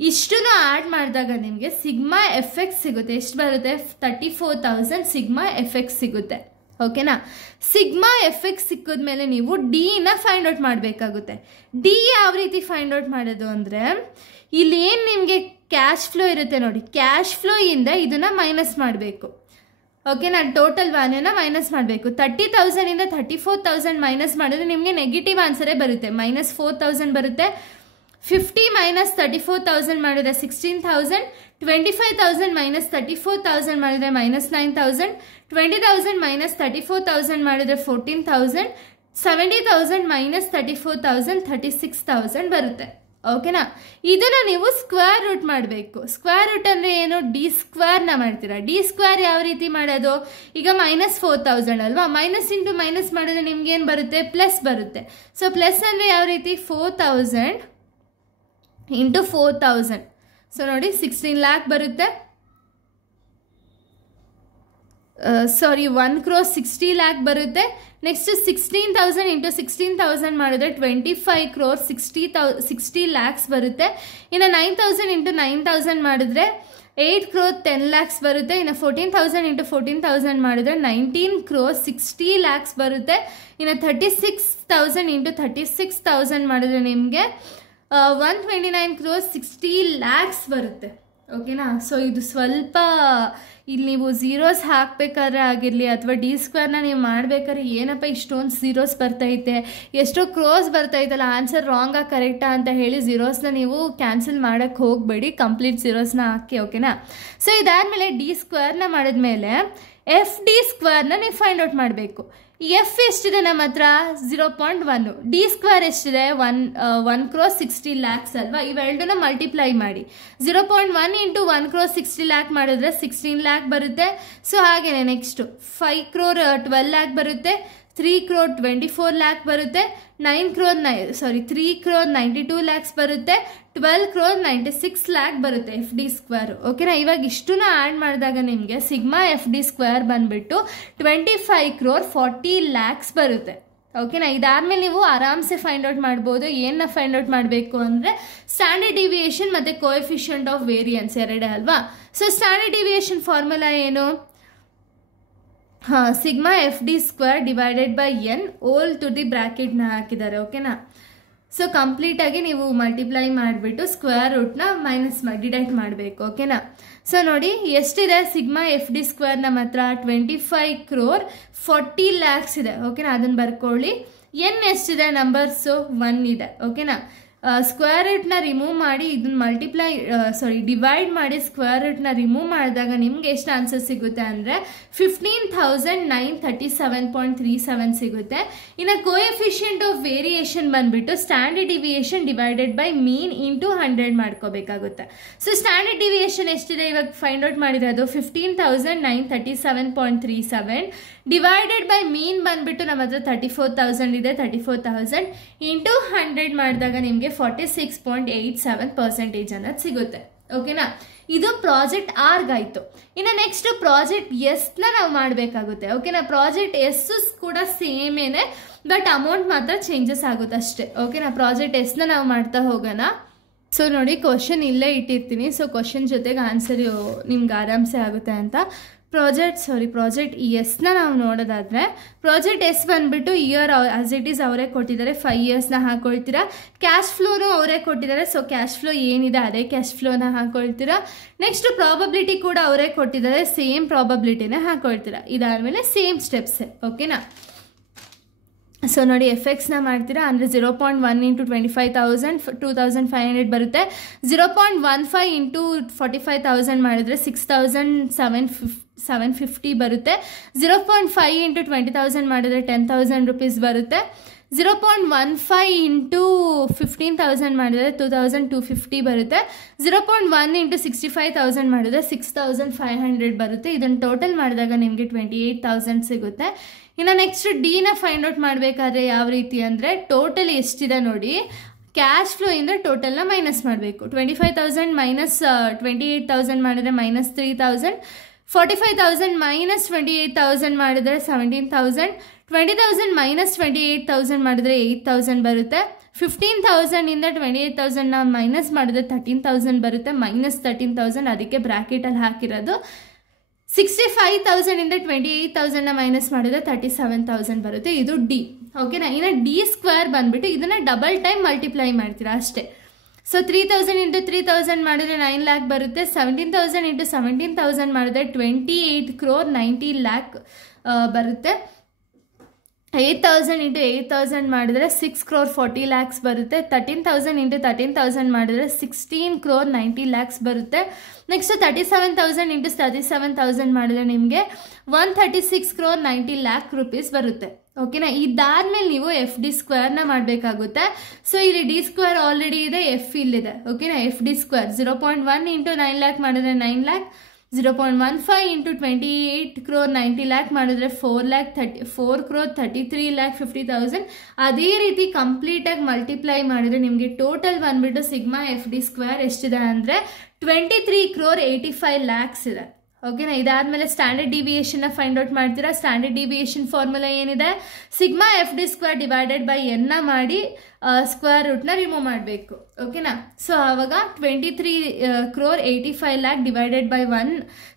ಇಷ್ಟನ್ನು ಆ್ಯಡ್ ಮಾಡಿದಾಗ ನಿಮಗೆ ಸಿಗ್ಮಾ ಎಫ್ ಎಕ್ಸ್ ಸಿಗುತ್ತೆ. ಎಷ್ಟು ಬರುತ್ತೆ, 34,000 ಸಿಗ್ಮಾ ಎಫ್ ಎಕ್ಸ್ ಸಿಗುತ್ತೆ. ಓಕೆನಾ, ಸಿಗ್ಮಾ ಎಫ್ ಎಕ್ಸ್ ಸಿಕ್ಕಿದ್ಮೇಲೆ ನೀವು ಡಿನ ಫೈಂಡ್ ಔಟ್ ಮಾಡಬೇಕಾಗುತ್ತೆ. ಡಿ ಯಾವ ರೀತಿ ಫೈಂಡ್ ಔಟ್ ಮಾಡೋದು ಅಂದರೆ, ಇಲ್ಲಿ ಏನು ನಿಮಗೆ ಕ್ಯಾಶ್ ಫ್ಲೋ ಇರುತ್ತೆ ನೋಡಿ, ಕ್ಯಾಶ್ ಫ್ಲೋ ಇಂದ ಇದನ್ನು ಮೈನಸ್ ಮಾಡಬೇಕು. ಓಕೆನಾ, ಟೋಟಲ್ ವ್ಯಾಲ್ಯೂನ ಮೈನಸ್ ಮಾಡಬೇಕು. 30,000 ಇಂದ 34,000 ಮೈನಸ್ ಮಾಡಿದ್ರೆ ನಿಮಗೆ ನೆಗೆಟಿವ್ ಆನ್ಸರೇ ಬರುತ್ತೆ, -4,000 ಬರುತ್ತೆ. 50 ಮೈನಸ್ 34,000 ಮಾಡಿದ್ರೆ 16,000. 25,000 ಮೈನಸ್ 34,000 ಮಾಡಿದ್ರೆ -9,000. 20,000 ಮೈನಸ್ 34,000 ಮಾಡಿದ್ರೆ 14,000. 70,000 ಮೈನಸ್ 34,000 36,000 ಬರುತ್ತೆ. ಓಕೆನಾ. ಇದನ್ನು ನೀವು ಸ್ಕ್ವೇರ್ ರೂಟ್ ಮಾಡಬೇಕು. ಸ್ಕ್ವೇರ್ ರೂಟ್ ಅಂದರೆ ಏನು, ಡಿ ಸ್ಕ್ವೇರ್ನ ಮಾಡ್ತೀರಾ. ಡಿ ಸ್ಕ್ವೇರ್ ಯಾವ ರೀತಿ ಮಾಡೋದು, ಈಗ -4000 ಅಲ್ವಾ, ಮೈನಸ್ ಇಂಟು ಮೈನಸ್ ಮಾಡಿದ್ರೆ ನಿಮ್ಗೆ ಏನು ಬರುತ್ತೆ, ಪ್ಲಸ್ ಬರುತ್ತೆ. ಸೊ ಪ್ಲಸ್ ಅಂದರೆ ಯಾವ ರೀತಿ, 4000 ಇಂಟು 4000. ಸೊ ನೋಡಿ 16 lakh ಬರುತ್ತೆ. 1 crore 60 lakh ಬರುತ್ತೆ. ನೆಕ್ಸ್ಟ್ 16,000 ಇಂಟು 16,000 ಮಾಡಿದ್ರೆ 25 crore 60 lakhs ಬರುತ್ತೆ. ಇನ್ನು 9,000 ಇಂಟು 9,000 ಮಾಡಿದ್ರೆ 8 crore 10 lakhs ಬರುತ್ತೆ. ಇನ್ನು 14,000 ಇಂಟು 14,000 ಮಾಡಿದ್ರೆ 19 crore 60 lakhs ಬರುತ್ತೆ. ಇನ್ನು 36,000 ಇಂಟು 36,000 ಮಾಡಿದ್ರೆ ನಿಮಗೆ 129 crore 60 lakhs ಬರುತ್ತೆ. ಓಕೆನಾ. ಸೊ ಇದು ಸ್ವಲ್ಪ ಇಲ್ಲಿ ನೀವು ಝೀರೋಸ್ ಹಾಕಬೇಕಾದ್ರೆ ಆಗಿರಲಿ ಅಥವಾ ಡಿ ಸ್ಕ್ವೇರ್ನ ನೀವು ಮಾಡಬೇಕಾದ್ರೆ ಏನಪ್ಪ ಇಷ್ಟೊಂದು ಝೀರೋಸ್ ಬರ್ತೈತೆ, ಎಷ್ಟೋ ಕ್ರೋಸ್ ಬರ್ತೈತಲ್ಲ, ಆನ್ಸರ್ ರಾಂಗಾ ಕರೆಕ್ಟಾ ಅಂತ ಹೇಳಿ ಝೀರೋಸ್ನ ನೀವು ಕ್ಯಾನ್ಸಲ್ ಮಾಡೋಕ್ಕೆ ಹೋಗಬೇಡಿ, ಕಂಪ್ಲೀಟ್ ಝೀರೋಸ್ನ ಹಾಕಿ. ಓಕೆನಾ. ಸೊ ಇದಾದಮೇಲೆ ಡಿ ಸ್ಕ್ವೇರ್ನ ಮಾಡಿದ್ಮೇಲೆ ಎಫ್ ಡಿ ಸ್ಕ್ವೇರ್ನ ನೀವು ಫೈಂಡ್ ಔಟ್ ಮಾಡಬೇಕು. ಎಫ್ ಎಷ್ಟಿದೆ ನಮ್ಮ ಹತ್ರ, 0.1. ಡಿ ಸ್ಕ್ವೇರ್ ಎಷ್ಟಿದೆ, 1 crore 60 lakhs ಅಲ್ವಾ. ಇವೆರಡನ್ನ ಮಲ್ಟಿಪ್ಲೈ ಮಾಡಿ. 0.1 ಇಂಟು 1 crore 60 lakh ಮಾಡಿದ್ರೆ 16 lakh ಬರುತ್ತೆ. ಸೊ ಹಾಗೆಯೇ ನೆಕ್ಸ್ಟು 5 crore 12 lakh ಬರುತ್ತೆ. 3 crore 24 lakh ಬರುತ್ತೆ. 3 crore 92 lakhs ಬರುತ್ತೆ. 12 crore 96 lakh ಬರುತ್ತೆ ಎಫ್ ಡಿ ಸ್ಕ್ವೇರ್. ಓಕೆನಾ. ಇವಾಗ ಇಷ್ಟನ್ನ ಆ್ಯಡ್ ಮಾಡಿದಾಗ ನಿಮಗೆ ಸಿಗ್ಮಾ ಎಫ್ ಡಿ ಸ್ಕ್ವೇರ್ ಬಂದುಬಿಟ್ಟು 25 crore 40 lakhs ಬರುತ್ತೆ. ಓಕೆನಾ. ಇದಾದಮೇಲೆ ನೀವು ಆರಾಮ್ಸೆ ಫೈಂಡ್ ಔಟ್ ಮಾಡ್ಬೋದು. ಏನನ್ನ ಫೈಂಡ್ ಔಟ್ ಮಾಡಬೇಕು ಅಂದರೆ ಸ್ಟ್ಯಾಂಡರ್ಡ್ ಡಿವಿಯೇಷನ್ ಮತ್ತು ಕೋಎಫಿಷಿಯಂಟ್ ಆಫ್ ವೇರಿಯನ್ಸ್ ಎರಡೇ ಅಲ್ವಾ. ಸೊ ಸ್ಟ್ಯಾಂಡರ್ಡ್ ಡಿವಿಯೇಷನ್ ಫಾರ್ಮುಲಾ ಏನು, sigma F D square divided by N whole to the ಬ್ರ್ಯಾಕೆಟ್ನ ಹಾಕಿದ್ದಾರೆ. ಓಕೆನಾ. ಸೊ ಕಂಪ್ಲೀಟಾಗಿ ನೀವು ಮಲ್ಟಿಪ್ಲೈ ಮಾಡಿಬಿಟ್ಟು ಸ್ಕ್ವೇರ್ ರೂಟ್ನ ಡಿಡಕ್ಟ್ ಮಾಡಬೇಕು. ಓಕೆನಾ. ಸೊ ನೋಡಿ ಎಷ್ಟಿದೆ ಸಿಗ್ಮಾ ಎಫ್ ಡಿ ಸ್ಕ್ವೇರ್ ನಮ್ಮ ಹತ್ರ 25 crore 40 lakhs ಇದೆ. ಓಕೆನಾ. ಅದನ್ನು ಬರ್ಕೊಳ್ಳಿ. ಎನ್ ಎಷ್ಟಿದೆ, ನಂಬರ್ಸು 1 ಇದೆ. ಓಕೆನಾ. ಸ್ಕ್ವೇರ್ ರೂಟ್ನ ರಿಮೂವ್ ಮಾಡಿ ಇದನ್ನ ಡಿವೈಡ್ ಮಾಡಿ ಸ್ಕ್ವೇರ್ ರೂಟ್ನ ರಿಮೂವ್ ಮಾಡಿದಾಗ ನಿಮ್ಗೆ ಎಷ್ಟು ಆನ್ಸರ್ ಸಿಗುತ್ತೆ ಅಂದರೆ 15,937.37 ಸಿಗುತ್ತೆ. ಇನ್ನು ಕೋಎಫಿಷಿಯಂಟ್ ಆಫ್ ವೇರಿಯೇಷನ್ ಬಂದ್ಬಿಟ್ಟು standard deviation divided by mean into 100 ಮಾಡ್ಕೋಬೇಕಾಗುತ್ತೆ. ಸೊ ಸ್ಟ್ಯಾಂಡರ್ಡ್ ಡಿವಿಯೇಷನ್ ಎಷ್ಟಿದೆ ಇವಾಗ ಫೈಂಡ್ ಔಟ್ ಮಾಡಿರೋದು 15,937.37 ಡಿವೈಡೆಡ್ ಬೈ ಮೀನ್ ಬಂದ್ಬಿಟ್ಟು ನಮ್ಮ ಹತ್ರ 34,000 ಇದೆ. 34,000 ಇಂಟು 100 ಮಾಡಿದಾಗ ನಿಮಗೆ 46.87% ಅನ್ನೋದು ಸಿಗುತ್ತೆ. ಓಕೆನಾ. ಇದು ಪ್ರಾಜೆಕ್ಟ್ ಆರ್ಗಾಯಿತು. ಇನ್ನು ನೆಕ್ಸ್ಟ್ ಪ್ರಾಜೆಕ್ಟ್ ಎಸ್ನ ನಾವು ಮಾಡಬೇಕಾಗುತ್ತೆ. ಓಕೆನಾ. ಪ್ರಾಜೆಕ್ಟ್ ಎಸ್ ಕೂಡ ಸೇಮೇನೆ, ಬಟ್ ಅಮೌಂಟ್ ಮಾತ್ರ ಚೇಂಜಸ್ ಆಗುತ್ತೆ ಅಷ್ಟೇ. ಓಕೆನಾ. ಪ್ರಾಜೆಕ್ಟ್ ಎಸ್ನ ನಾವು ಮಾಡ್ತಾ ಹೋಗೋಣ. ಸೊ ನೋಡಿ ಕ್ವಶನ್ ಇಲ್ಲೇ ಇಟ್ಟಿರ್ತೀನಿ. ಸೊ ಕ್ವಶನ್ ಜೊತೆಗೆ ಆನ್ಸರ್ ನಿಮ್ಗೆ ಆರಾಮ್ಸೆ ಆಗುತ್ತೆ ಅಂತ. ಪ್ರಾಜೆಕ್ಟ್ ಎಸ್ನ ನಾವು ನೋಡೋದಾದರೆ ಪ್ರಾಜೆಕ್ಟ್ ಎಸ್ ಬಂದುಬಿಟ್ಟು ಇಯರ್ ಆಸ್ ಇಟ್ ಈಸ್ ಅವರೇ ಕೊಟ್ಟಿದ್ದಾರೆ. 5 yearsನ ಹಾಕೊಳ್ತೀರಾ. ಕ್ಯಾಶ್ ಫ್ಲೋನು ಅವರೇ ಕೊಟ್ಟಿದ್ದಾರೆ. ಸೊ ಕ್ಯಾಶ್ ಫ್ಲೋ ಏನಿದೆ ಅದೇ ಕ್ಯಾಶ್ ಫ್ಲೋನ ಹಾಕೊಳ್ತೀರಾ. ನೆಕ್ಸ್ಟ್ ಪ್ರಾಬಬಿಲಿಟಿ ಕೂಡ ಅವರೇ ಕೊಟ್ಟಿದ್ದಾರೆ, ಸೇಮ್ ಪ್ರಾಬಬಿಲಿಟಿನೇ ಹಾಕೊಳ್ತೀರಾ. ಇದಾದಮೇಲೆ ಸೇಮ್ ಸ್ಟೆಪ್ಸ್. ಓಕೆನಾ. ಸೊ ನೋಡಿ ಎಫ್ ಎಕ್ಸ್ನ ಮಾಡ್ತೀರಾ ಅಂದರೆ 0.1 ಇಂಟು 25,000 2,500 ಬರುತ್ತೆ. 0.15 ಇಂಟು 45,000 ಮಾಡಿದ್ರೆ 6,750 ಬರುತ್ತೆ. 0.5 ಇಂಟು 20,000 ಮಾಡಿದ್ರೆ 10,000 rupees ಬರುತ್ತೆ. 0.15 ಇಂಟು 15,000 ಮಾಡಿದರೆ 2,250 ಬರುತ್ತೆ. 0.1 ಇಂಟು 65,000 ಮಾಡಿದರೆ 6,500 ಬರುತ್ತೆ. ಇದನ್ನು ಟೋಟಲ್ ಮಾಡಿದಾಗ ನಿಮಗೆ 28,000 ಸಿಗುತ್ತೆ. ಇನ್ನು ನೆಕ್ಸ್ಟ್ ಡಿನ ಫೈಂಡ್ ಔಟ್ ಮಾಡಬೇಕಾದ್ರೆ ಯಾವ ರೀತಿ ಅಂದರೆ ಟೋಟಲ್ ಎಷ್ಟಿದೆ ನೋಡಿ, ಕ್ಯಾಶ್ ಫ್ಲೋ ಇಂದ ಟೋಟಲ್ನ ಮೈನಸ್ ಮಾಡಬೇಕು. 25,000 ಮೈನಸ್ 28,000 ಮಾಡಿದರೆ -3,000. 45,000 ಮೈನಸ್ 28,000 ಮಾಡಿದರೆ 17,000. 20,000 ಮೈನಸ್ 28,000 ಮಾಡಿದರೆ 8,000 ಬರುತ್ತೆ. 15,000 ಇಂದ 28,000ನ ಮೈನಸ್ ಮಾಡಿದ್ರೆ 13,000 ಬರುತ್ತೆ. -13,000 ಅದಕ್ಕೆ ಬ್ರ್ಯಾಕೆಟಲ್ಲಿ ಹಾಕಿರೋದು. 65,000 ಇಂದ 28,000ನ ಮೈನಸ್ ಮಾಡಿದ್ರೆ 37,000 ಬರುತ್ತೆ. ಇದು ಡಿ. ಓಕೆನಾ. ಇನ್ನು ಡಿ ಸ್ಕ್ವೇರ್ ಬಂದ್ಬಿಟ್ಟು ಇದನ್ನು ಡಬಲ್ ಟೈಮ್ ಮಲ್ಟಿಪ್ಲೈ ಮಾಡ್ತೀರಾ ಅಷ್ಟೇ. ಸೊ 3,000 ಇಂಟು 3,000 ಮಾಡಿದ್ರೆ 9 lakh ಬರುತ್ತೆ. 17,000 ಇಂಟು 17,000 ಮಾಡಿದ್ರೆ 28 crore 90 lakh ಬರುತ್ತೆ. 8,000 ಇಂಟು 8,000 ಮಾಡಿದ್ರೆ 6 crore 40 lakhs ಬರುತ್ತೆ. 13,000 ಇಂಟು 13,000 ಮಾಡಿದ್ರೆ 16 crore 90 lakhs ಬರುತ್ತೆ. ನೆಕ್ಸ್ಟ್ 37,000 ಇಂಟು 37,000 ಮಾಡಿದ್ರೆ ನಿಮಗೆ 136 crore 90 lakh rupees ಬರುತ್ತೆ. ಓಕೆನಾ. ಇದಾದ್ಮೇಲೆ ನೀವು ಎಫ್ ಡಿ ಸ್ಕ್ವೇರ್ನ ಮಾಡಬೇಕಾಗುತ್ತೆ. ಸೊ ಇಲ್ಲಿ ಡಿ ಸ್ಕ್ವೇರ್ ಆಲ್ರೆಡಿ ಇದೆ, ಎಫ್ ಇಲ್ಲಿದೆ. ಓಕೆನಾ. F D square 0.1 into 9 lac ಮಾಡಿದ್ರೆ 9 ಲ್ಯಾಕ್, 0.15 ಇಂಟು 28 crore 90 ಲ್ಯಾಕ್ ಮಾಡಿದ್ರೆ 4 crore 33 lakh 50,000. ಅದೇ ರೀತಿ ಕಂಪ್ಲೀಟಾಗಿ ಮಲ್ಟಿಪ್ಲೈ ಮಾಡಿದ್ರೆ ನಿಮಗೆ ಟೋಟಲ್ ಬಂದ್ಬಿಟ್ಟು ಸಿಗ್ಮಾ ಎಫ್ ಡಿ ಸ್ಕ್ವೇರ್ ಎಷ್ಟಿದೆ ಅಂದರೆ 23 crore 85 lakhs ಇದೆ. ಓಕೆನಾ. ಇದಾದ್ಮೇಲೆ ಸ್ಟ್ಯಾಂಡರ್ಡ್ ಡಿವಿಯೇಷನ್ನ ಫೈಂಡ್ ಔಟ್ ಮಾಡ್ತೀರಾ. ಸ್ಟ್ಯಾಂಡರ್ಡ್ ಡಿವಿಯೇಷನ್ ಫಾರ್ಮುಲಾ ಏನಿದೆ, sigma F D square divided by ಎನ್ನ ಮಾಡಿ ಸ್ಕ್ವೇರ್ ರೂಟ್ನ ರಿಮೂವ್ ಮಾಡಬೇಕು. ಓಕೆನಾ. ಸೊ ಆವಾಗ 23 crore 85 lakh divided by 1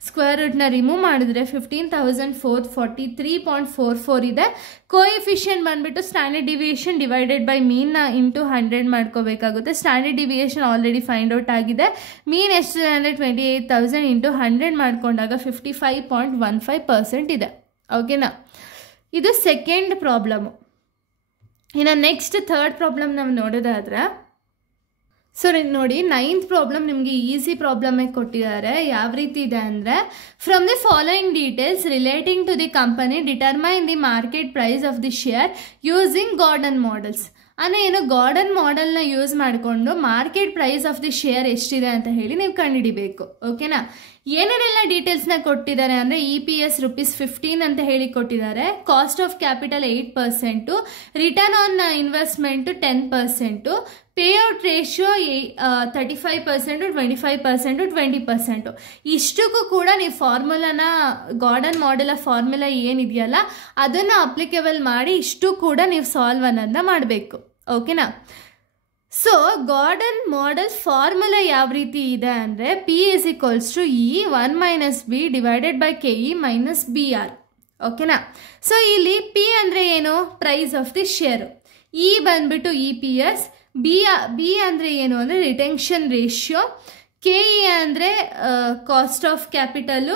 square ರೂಟ್ನ ರಿಮೂವ್ ಮಾಡಿದ್ರೆ 15,443.44 ಇದೆ. ಕೋಎಫಿಷಿಯಂಟ್ ಬಂದ್ಬಿಟ್ಟು ಸ್ಟ್ಯಾಂಡರ್ಡ್ ಡಿವಿಯೇಷನ್ ಡಿವೈಡೆಡ್ ಬೈ ಮೀನ್ನ ಇಂಟು 100 ಮಾಡ್ಕೋಬೇಕಾಗುತ್ತೆ. Standard deviation already find out ಆಗಿದೆ. ಮೀನ್ ಎಷ್ಟಿದೆ ಅಂದರೆ 28,000 ಇಂಟು 100 ಮಾಡ್ಕೊಂಡಾಗ 55.15% ಇದೆ. ಓಕೆನಾ. ಇದು ಸೆಕೆಂಡ್ ಪ್ರಾಬ್ಲಮು. ಇನ್ನು ನೆಕ್ಸ್ಟ್ ಥರ್ಡ್ ಪ್ರಾಬ್ಲಮ್ ನಾವು ನೋಡೋದಾದ್ರೆ, ಸೊ ನೋಡಿ 9th ಪ್ರಾಬ್ಲಮ್ ನಿಮಗೆ ಈಸಿ ಪ್ರಾಬ್ಲಮೇ ಕೊಟ್ಟಿದ್ದಾರೆ. ಯಾವ ರೀತಿ ಇದೆ ಅಂದರೆ, from the following details relating to the company determine the market price of the share using Gordon models. ಅಂದರೆ ಏನು, ಗಾರ್ಡನ್ ಮಾಡೆಲ್ನ ಯೂಸ್ ಮಾಡಿಕೊಂಡು market price of the share ಎಷ್ಟಿದೆ ಅಂತ ಹೇಳಿ ನೀವು ಕಂಡುಹಿಡಿಬೇಕು. ಓಕೆನಾ. ಏನೇನೆಲ್ಲ ಡೀಟೇಲ್ಸ್ನ ಕೊಟ್ಟಿದ್ದಾರೆ ಅಂದರೆ, EPS ₹15 ಅಂತ ಹೇಳಿ ಕೊಟ್ಟಿದ್ದಾರೆ, cost of capital 8%, return on investment 10%, payout ratio 35%, 25%, 20%. ಇಷ್ಟಕ್ಕೂ ಕೂಡ ನೀವು ಫಾರ್ಮುಲಾನ, ಗಾರ್ಡನ್ ಮಾಡೆಲ್ ಫಾರ್ಮುಲಾ ಏನಿದೆಯಲ್ಲ ಅದನ್ನು ಅಪ್ಲಿಕೇಬಲ್ ಮಾಡಿ ಇಷ್ಟು ಕೂಡ ನೀವು ಸಾಲ್ವ್ ಅನ್ನೋದನ್ನ ಮಾಡಬೇಕು. ಓಕೆನಾ. ಸೊ ಗಾರ್ಡನ್ ಮಾಡೆಲ್ ಫಾರ್ಮುಲಾ ಯಾವ ರೀತಿ ಇದೆ ಅಂದರೆ, P is equals to E 1 minus B divided by KE minus BR. ಓಕೆನಾ. ಸೊ ಇಲ್ಲಿ P ಅಂದರೆ ಏನು, price of the share, E ಬಂದ್ಬಿಟ್ಟು EPS, ಬಿ ಅಂದರೆ ಏನು ಅಂದರೆ ರಿಟೆನ್ಷನ್ ರೇಷಿಯೋ, KE ಅಂದರೆ ಕಾಸ್ಟ್ ಆಫ್ ಕ್ಯಾಪಿಟಲು,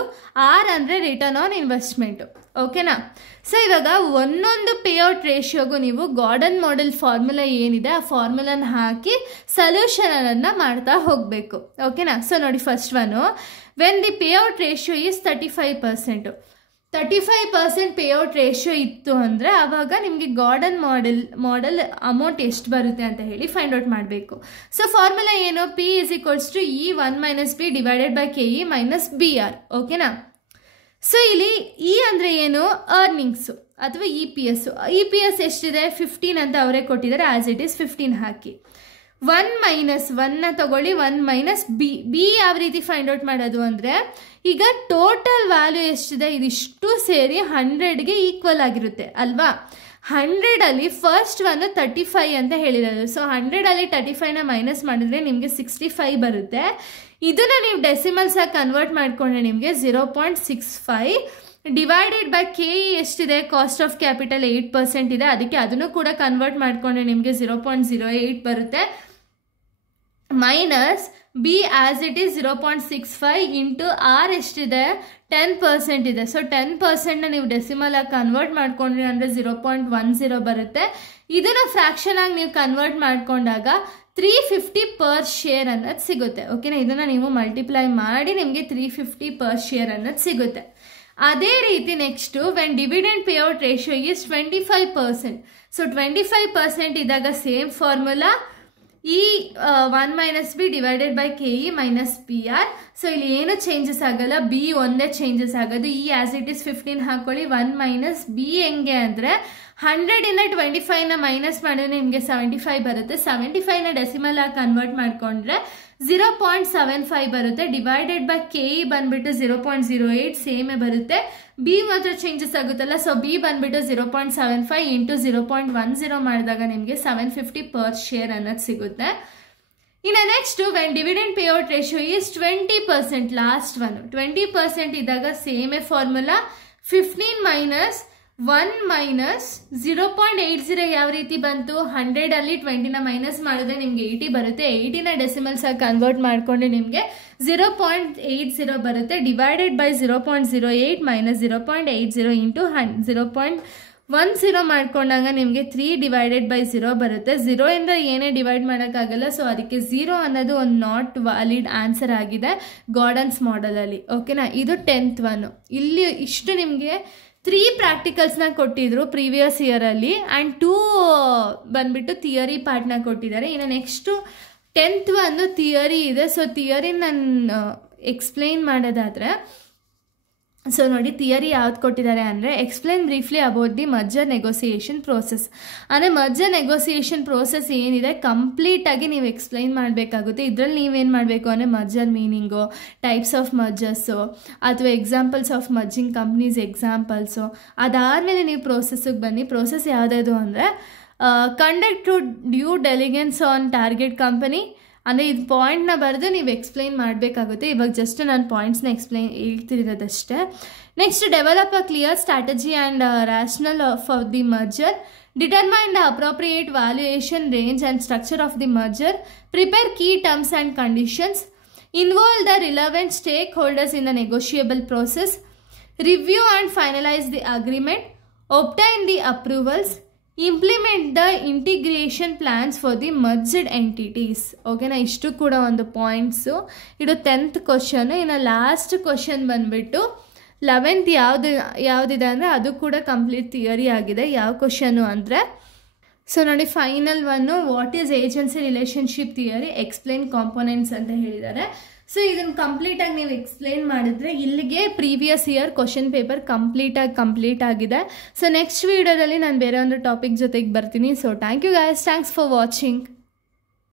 R ಅಂದರೆ ರಿಟರ್ನ್ ಆನ್ ಇನ್ವೆಸ್ಟ್ಮೆಂಟು. ಓಕೆನಾ. ಸೊ ಇವಾಗ ಒಂದೊಂದು ಪೇಔಟ್ ರೇಷಿಯೋಗೂ ನೀವು ಗಾರ್ಡನ್ ಮಾಡೆಲ್ ಫಾರ್ಮುಲಾ ಏನಿದೆ ಆ ಫಾರ್ಮುಲಾನ ಹಾಕಿ ಸೊಲ್ಯೂಷನನ್ನು ಮಾಡ್ತಾ ಹೋಗಬೇಕು. ಓಕೆನಾ. ಸೊ ನೋಡಿ first one, when the payout ratio is 35%. 35% payout ratio ಇತ್ತು ಅಂದರೆ ಆವಾಗ ನಿಮಗೆ ಗಾರ್ಡನ್ ಮಾಡೆಲ್ ಅಮೌಂಟ್ ಎಷ್ಟು ಬರುತ್ತೆ ಅಂತ ಹೇಳಿ ಫೈಂಡ್ ಔಟ್ ಮಾಡಬೇಕು. ಸೊ ಫಾರ್ಮುಲಾ ಏನು, P is equals to E 1 minus B divided by KE minus BR. ಓಕೆನಾ. ಸೊ ಇಲ್ಲಿ E ಅಂದರೆ ಏನು, ಅರ್ನಿಂಗ್ಸು ಅಥವಾ EPS ಎಷ್ಟಿದೆ 15 ಅಂತ ಅವರೇ ಕೊಟ್ಟಿದ್ದಾರೆ, ಆ್ಯಸ್ ಇಟ್ ಈಸ್ 15 ಹಾಕಿ. 1 ಮೈನಸ್ 1ನ ತಗೊಳ್ಳಿ, 1 ಮೈನಸ್ ಬಿ ಯಾವ ರೀತಿ ಫೈಂಡ್ ಔಟ್ ಮಾಡೋದು ಅಂದರೆ, ಈಗ ಟೋಟಲ್ ವ್ಯಾಲ್ಯೂ ಎಷ್ಟಿದೆ ಇದಿಷ್ಟು ಸೇರಿ 100ಗೆ ಈಕ್ವಲ್ ಆಗಿರುತ್ತೆ ಅಲ್ವಾ. 100ಅಲ್ಲಿ ಫಸ್ಟ್ ಒನ್ನು 35 ಅಂತ ಹೇಳಿರೋದು. ಸೊ 100ಅಲ್ಲಿ 35ನ ಮೈನಸ್ ಮಾಡಿದ್ರೆ ನಿಮಗೆ 65 ಬರುತ್ತೆ. ಇದನ್ನು ನೀವು ಡೆಸಿಮಲ್ಸ್ ಆಗಿ ಕನ್ವರ್ಟ್ ಮಾಡಿಕೊಂಡ್ರೆ ನಿಮಗೆ 0.65 ಡಿವೈಡೆಡ್ ಬೈ KE ಎಷ್ಟಿದೆ, ಕಾಸ್ಟ್ ಆಫ್ ಕ್ಯಾಪಿಟಲ್ 8% ಇದೆ, ಅದಕ್ಕೆ ಅದನ್ನು ಕೂಡ ಕನ್ವರ್ಟ್ ಮಾಡಿಕೊಂಡ್ರೆ ನಿಮಗೆ 0.08 ಬರುತ್ತೆ, minus be as it is 0.65 into R ಎಷ್ಟಿದೆ 10% ಇದೆ. ಸೊ 10%ನ ನೀವು ಡೆಸಿಮಲ್ ಆಗಿ ಕನ್ವರ್ಟ್ ಮಾಡ್ಕೊಂಡ್ರಿ ಅಂದರೆ 0.10 ಬರುತ್ತೆ. ಇದನ್ನು ಫ್ರ್ಯಾಕ್ಷನ್ ಆಗಿ ನೀವು ಕನ್ವರ್ಟ್ ಮಾಡ್ಕೊಂಡಾಗ 350 ಪರ್ ಶೇರ್ ಅನ್ನೋದು ಸಿಗುತ್ತೆ. ಓಕೆನಾ. ಇದನ್ನು ನೀವು ಮಲ್ಟಿಪ್ಲೈ ಮಾಡಿ ನಿಮಗೆ 350 ಪರ್ ಶೇರ್ ಅನ್ನೋದು ಸಿಗುತ್ತೆ. ಅದೇ ರೀತಿ next, when dividend payout ratio is 25%. So 25% ಇದ್ದಾಗ same formula, E 1 minus B divided by KE minus PR. So ಇಲ್ಲಿ ಏನು ಚೇಂಜಸ್ ಆಗಲ್ಲ, B ಒಂದೇ ಚೇಂಜಸ್ ಆಗೋದು. E ಆ್ಯಸ್ ಇಟ್ ಈಸ್ 15 ಹಾಕೊಳ್ಳಿ, 1 ಮೈನಸ್ B ಹೆಂಗೆ ಅಂದರೆ 100ಇಂದ 25ನ ಮೈನಸ್ ಮಾಡಿದ್ರೆ ನಿಮಗೆ 75 ಬರುತ್ತೆ. 75ನ ಡೆಸಿಮಲ್ ಆಗಿ ಕನ್ವರ್ಟ್ ಮಾಡಿಕೊಂಡ್ರೆ 0.75 ಬರುತ್ತೆ. ಡಿವೈಡೆಡ್ ಬೈ KE ಬಂದ್ಬಿಟ್ಟು 0.08 ಸೇಮೇ ಬರುತ್ತೆ. ಬಿ ಮಾತ್ರ ಚೇಂಜಸ್ ಆಗುತ್ತಲ್ಲ, ಸೊ ಬಿ ಬಂದ್ಬಿಟ್ಟು 0.75 ಇಂಟು 0.10 ಮಾಡಿದಾಗ ನಿಮಗೆ 750 ಪರ್ ಶೇರ್ ಅನ್ನೋದು ಸಿಗುತ್ತೆ. ಇನ್ನು next, when dividend payout ratio is 20%, last one 20% ಇದ್ದಾಗ ಸೇಮೇ ಫಾರ್ಮುಲಾ, 15 ಮೈನಸ್ 1 ಮೈನಸ್ 0.80 ಯಾವ ರೀತಿ ಬಂತು, 100ಅಲ್ಲಿ 20ನ ಮೈನಸ್ ಮಾಡಿದ್ರೆ ನಿಮಗೆ 80 ಬರುತ್ತೆ. 80ನ ಡೆಸಿಮಲ್ಸ್ ಆಗಿ ಕನ್ವರ್ಟ್ ಮಾಡಿಕೊಂಡ್ರೆ ನಿಮಗೆ 0.80 ಬರುತ್ತೆ. ಡಿವೈಡೆಡ್ ಬೈ 0.08 ಮೈನಸ್ 0.80 ಇಂಟು 0.10 ಮಾಡ್ಕೊಂಡಾಗ ನಿಮಗೆ 3 ಡಿವೈಡೆಡ್ ಬೈ 0 ಬರುತ್ತೆ. 0 ಇಂದ ಏನೇ ಡಿವೈಡ್ ಮಾಡೋಕ್ಕಾಗಲ್ಲ, ಸೊ ಅದಕ್ಕೆ 0 ಅನ್ನೋದು ಒಂದು ನಾಟ್ ವ್ಯಾಲಿಡ್ ಆನ್ಸರ್ ಆಗಿದೆ ಗಾರ್ಡನ್ಸ್ ಮಾಡೆಲಲ್ಲಿ. ಓಕೆನಾ. ಇದು 10th ಒನ್. ಇಲ್ಲಿ ಇಷ್ಟು ನಿಮಗೆ 3 ಪ್ರಾಕ್ಟಿಕಲ್ಸ್ನ ಕೊಟ್ಟಿದ್ರು ಪ್ರೀವಿಯಸ್ ಇಯರಲ್ಲಿ ಆ್ಯಂಡ್ 2 ಬಂದುಬಿಟ್ಟು ಥಿಯರಿ ಪಾರ್ಟ್ನ ಕೊಟ್ಟಿದ್ದಾರೆ. ಇನ್ನು ನೆಕ್ಸ್ಟು 10th ಒಂದು ಥಿಯರಿ ಇದೆ. ಸೊ ಥಿಯರಿ ನಾನು ಎಕ್ಸ್ಪ್ಲೈನ್ ಮಾಡೋದಾದರೆ, ಸೊ ನೋಡಿ ಥಿಯರಿ ಯಾವ್ದು ಕೊಟ್ಟಿದ್ದಾರೆ ಅಂದರೆ explain briefly about the merger negotiation process. ಅಂದರೆ ಮರ್ಜರ್ ನೆಗೋಸಿಯೇಷನ್ ಪ್ರೋಸೆಸ್ ಏನಿದೆ ಕಂಪ್ಲೀಟಾಗಿ ನೀವು ಎಕ್ಸ್ಪ್ಲೈನ್ ಮಾಡಬೇಕಾಗುತ್ತೆ. ಇದರಲ್ಲಿ ನೀವೇನು ಮಾಡಬೇಕು ಅಂದರೆ merger meaning, types of mergers ಅಥವಾ examples of merging companies examples, ಅದಾದಮೇಲೆ ನೀವು ಪ್ರೋಸೆಸ್ಸಿಗೆ ಬನ್ನಿ. ಪ್ರೋಸೆಸ್ ಯಾವುದಾದ್ರು ಅಂದರೆ conduct to due diligence on target company. ಅಂದರೆ ಇದು ಪಾಯಿಂಟ್ನ ಬರೆದು ನೀವು ಎಕ್ಸ್ಪ್ಲೈನ್ ಮಾಡಬೇಕಾಗುತ್ತೆ. ಇವಾಗ ಜಸ್ಟ್ ನಾನು ಪಾಯಿಂಟ್ಸ್ನ ಹೇಳ್ತಿರೋದಷ್ಟೇ. Next develop a clear strategy and rational for the merger, determine the appropriate valuation range and structure of the merger, prepare key terms and conditions, involve the relevant stakeholders in the negotiable process, review and finalise the agreement, obtain the approvals, implement the integration plans for the merged entities. ಓಕೆನಾ, ಇಷ್ಟು ಕೂಡ ಒಂದು points. ಇದು 10th question. ಇನ್ನು last question ಬಂದುಬಿಟ್ಟು 11th ಯಾವುದಿದೆ ಅಂದರೆ ಅದು ಕೂಡ ಕಂಪ್ಲೀಟ್ ಥಿಯರಿ ಆಗಿದೆ. ಯಾವ ಕ್ವಶನು ಅಂದರೆ, ಸೊ ನೋಡಿ final one what is agency relationship theory, explain components ಅಂತ ಹೇಳಿದ್ದಾರೆ. ಸೊ ಇದನ್ನು ಕಂಪ್ಲೀಟಾಗಿ ನೀವು ಎಕ್ಸ್ಪ್ಲೈನ್ ಮಾಡಿದ್ರೆ ಇಲ್ಲಿಗೆ previous year question paper complete ಆಗಿದೆ. ಸೊ ನೆಕ್ಸ್ಟ್ ವೀಡಿಯೋದಲ್ಲಿ ನಾನು ಬೇರೆ ಒಂದು ಟಾಪಿಕ್ ಜೊತೆಗೆ ಬರ್ತೀನಿ. So thank you guys, thanks for watching.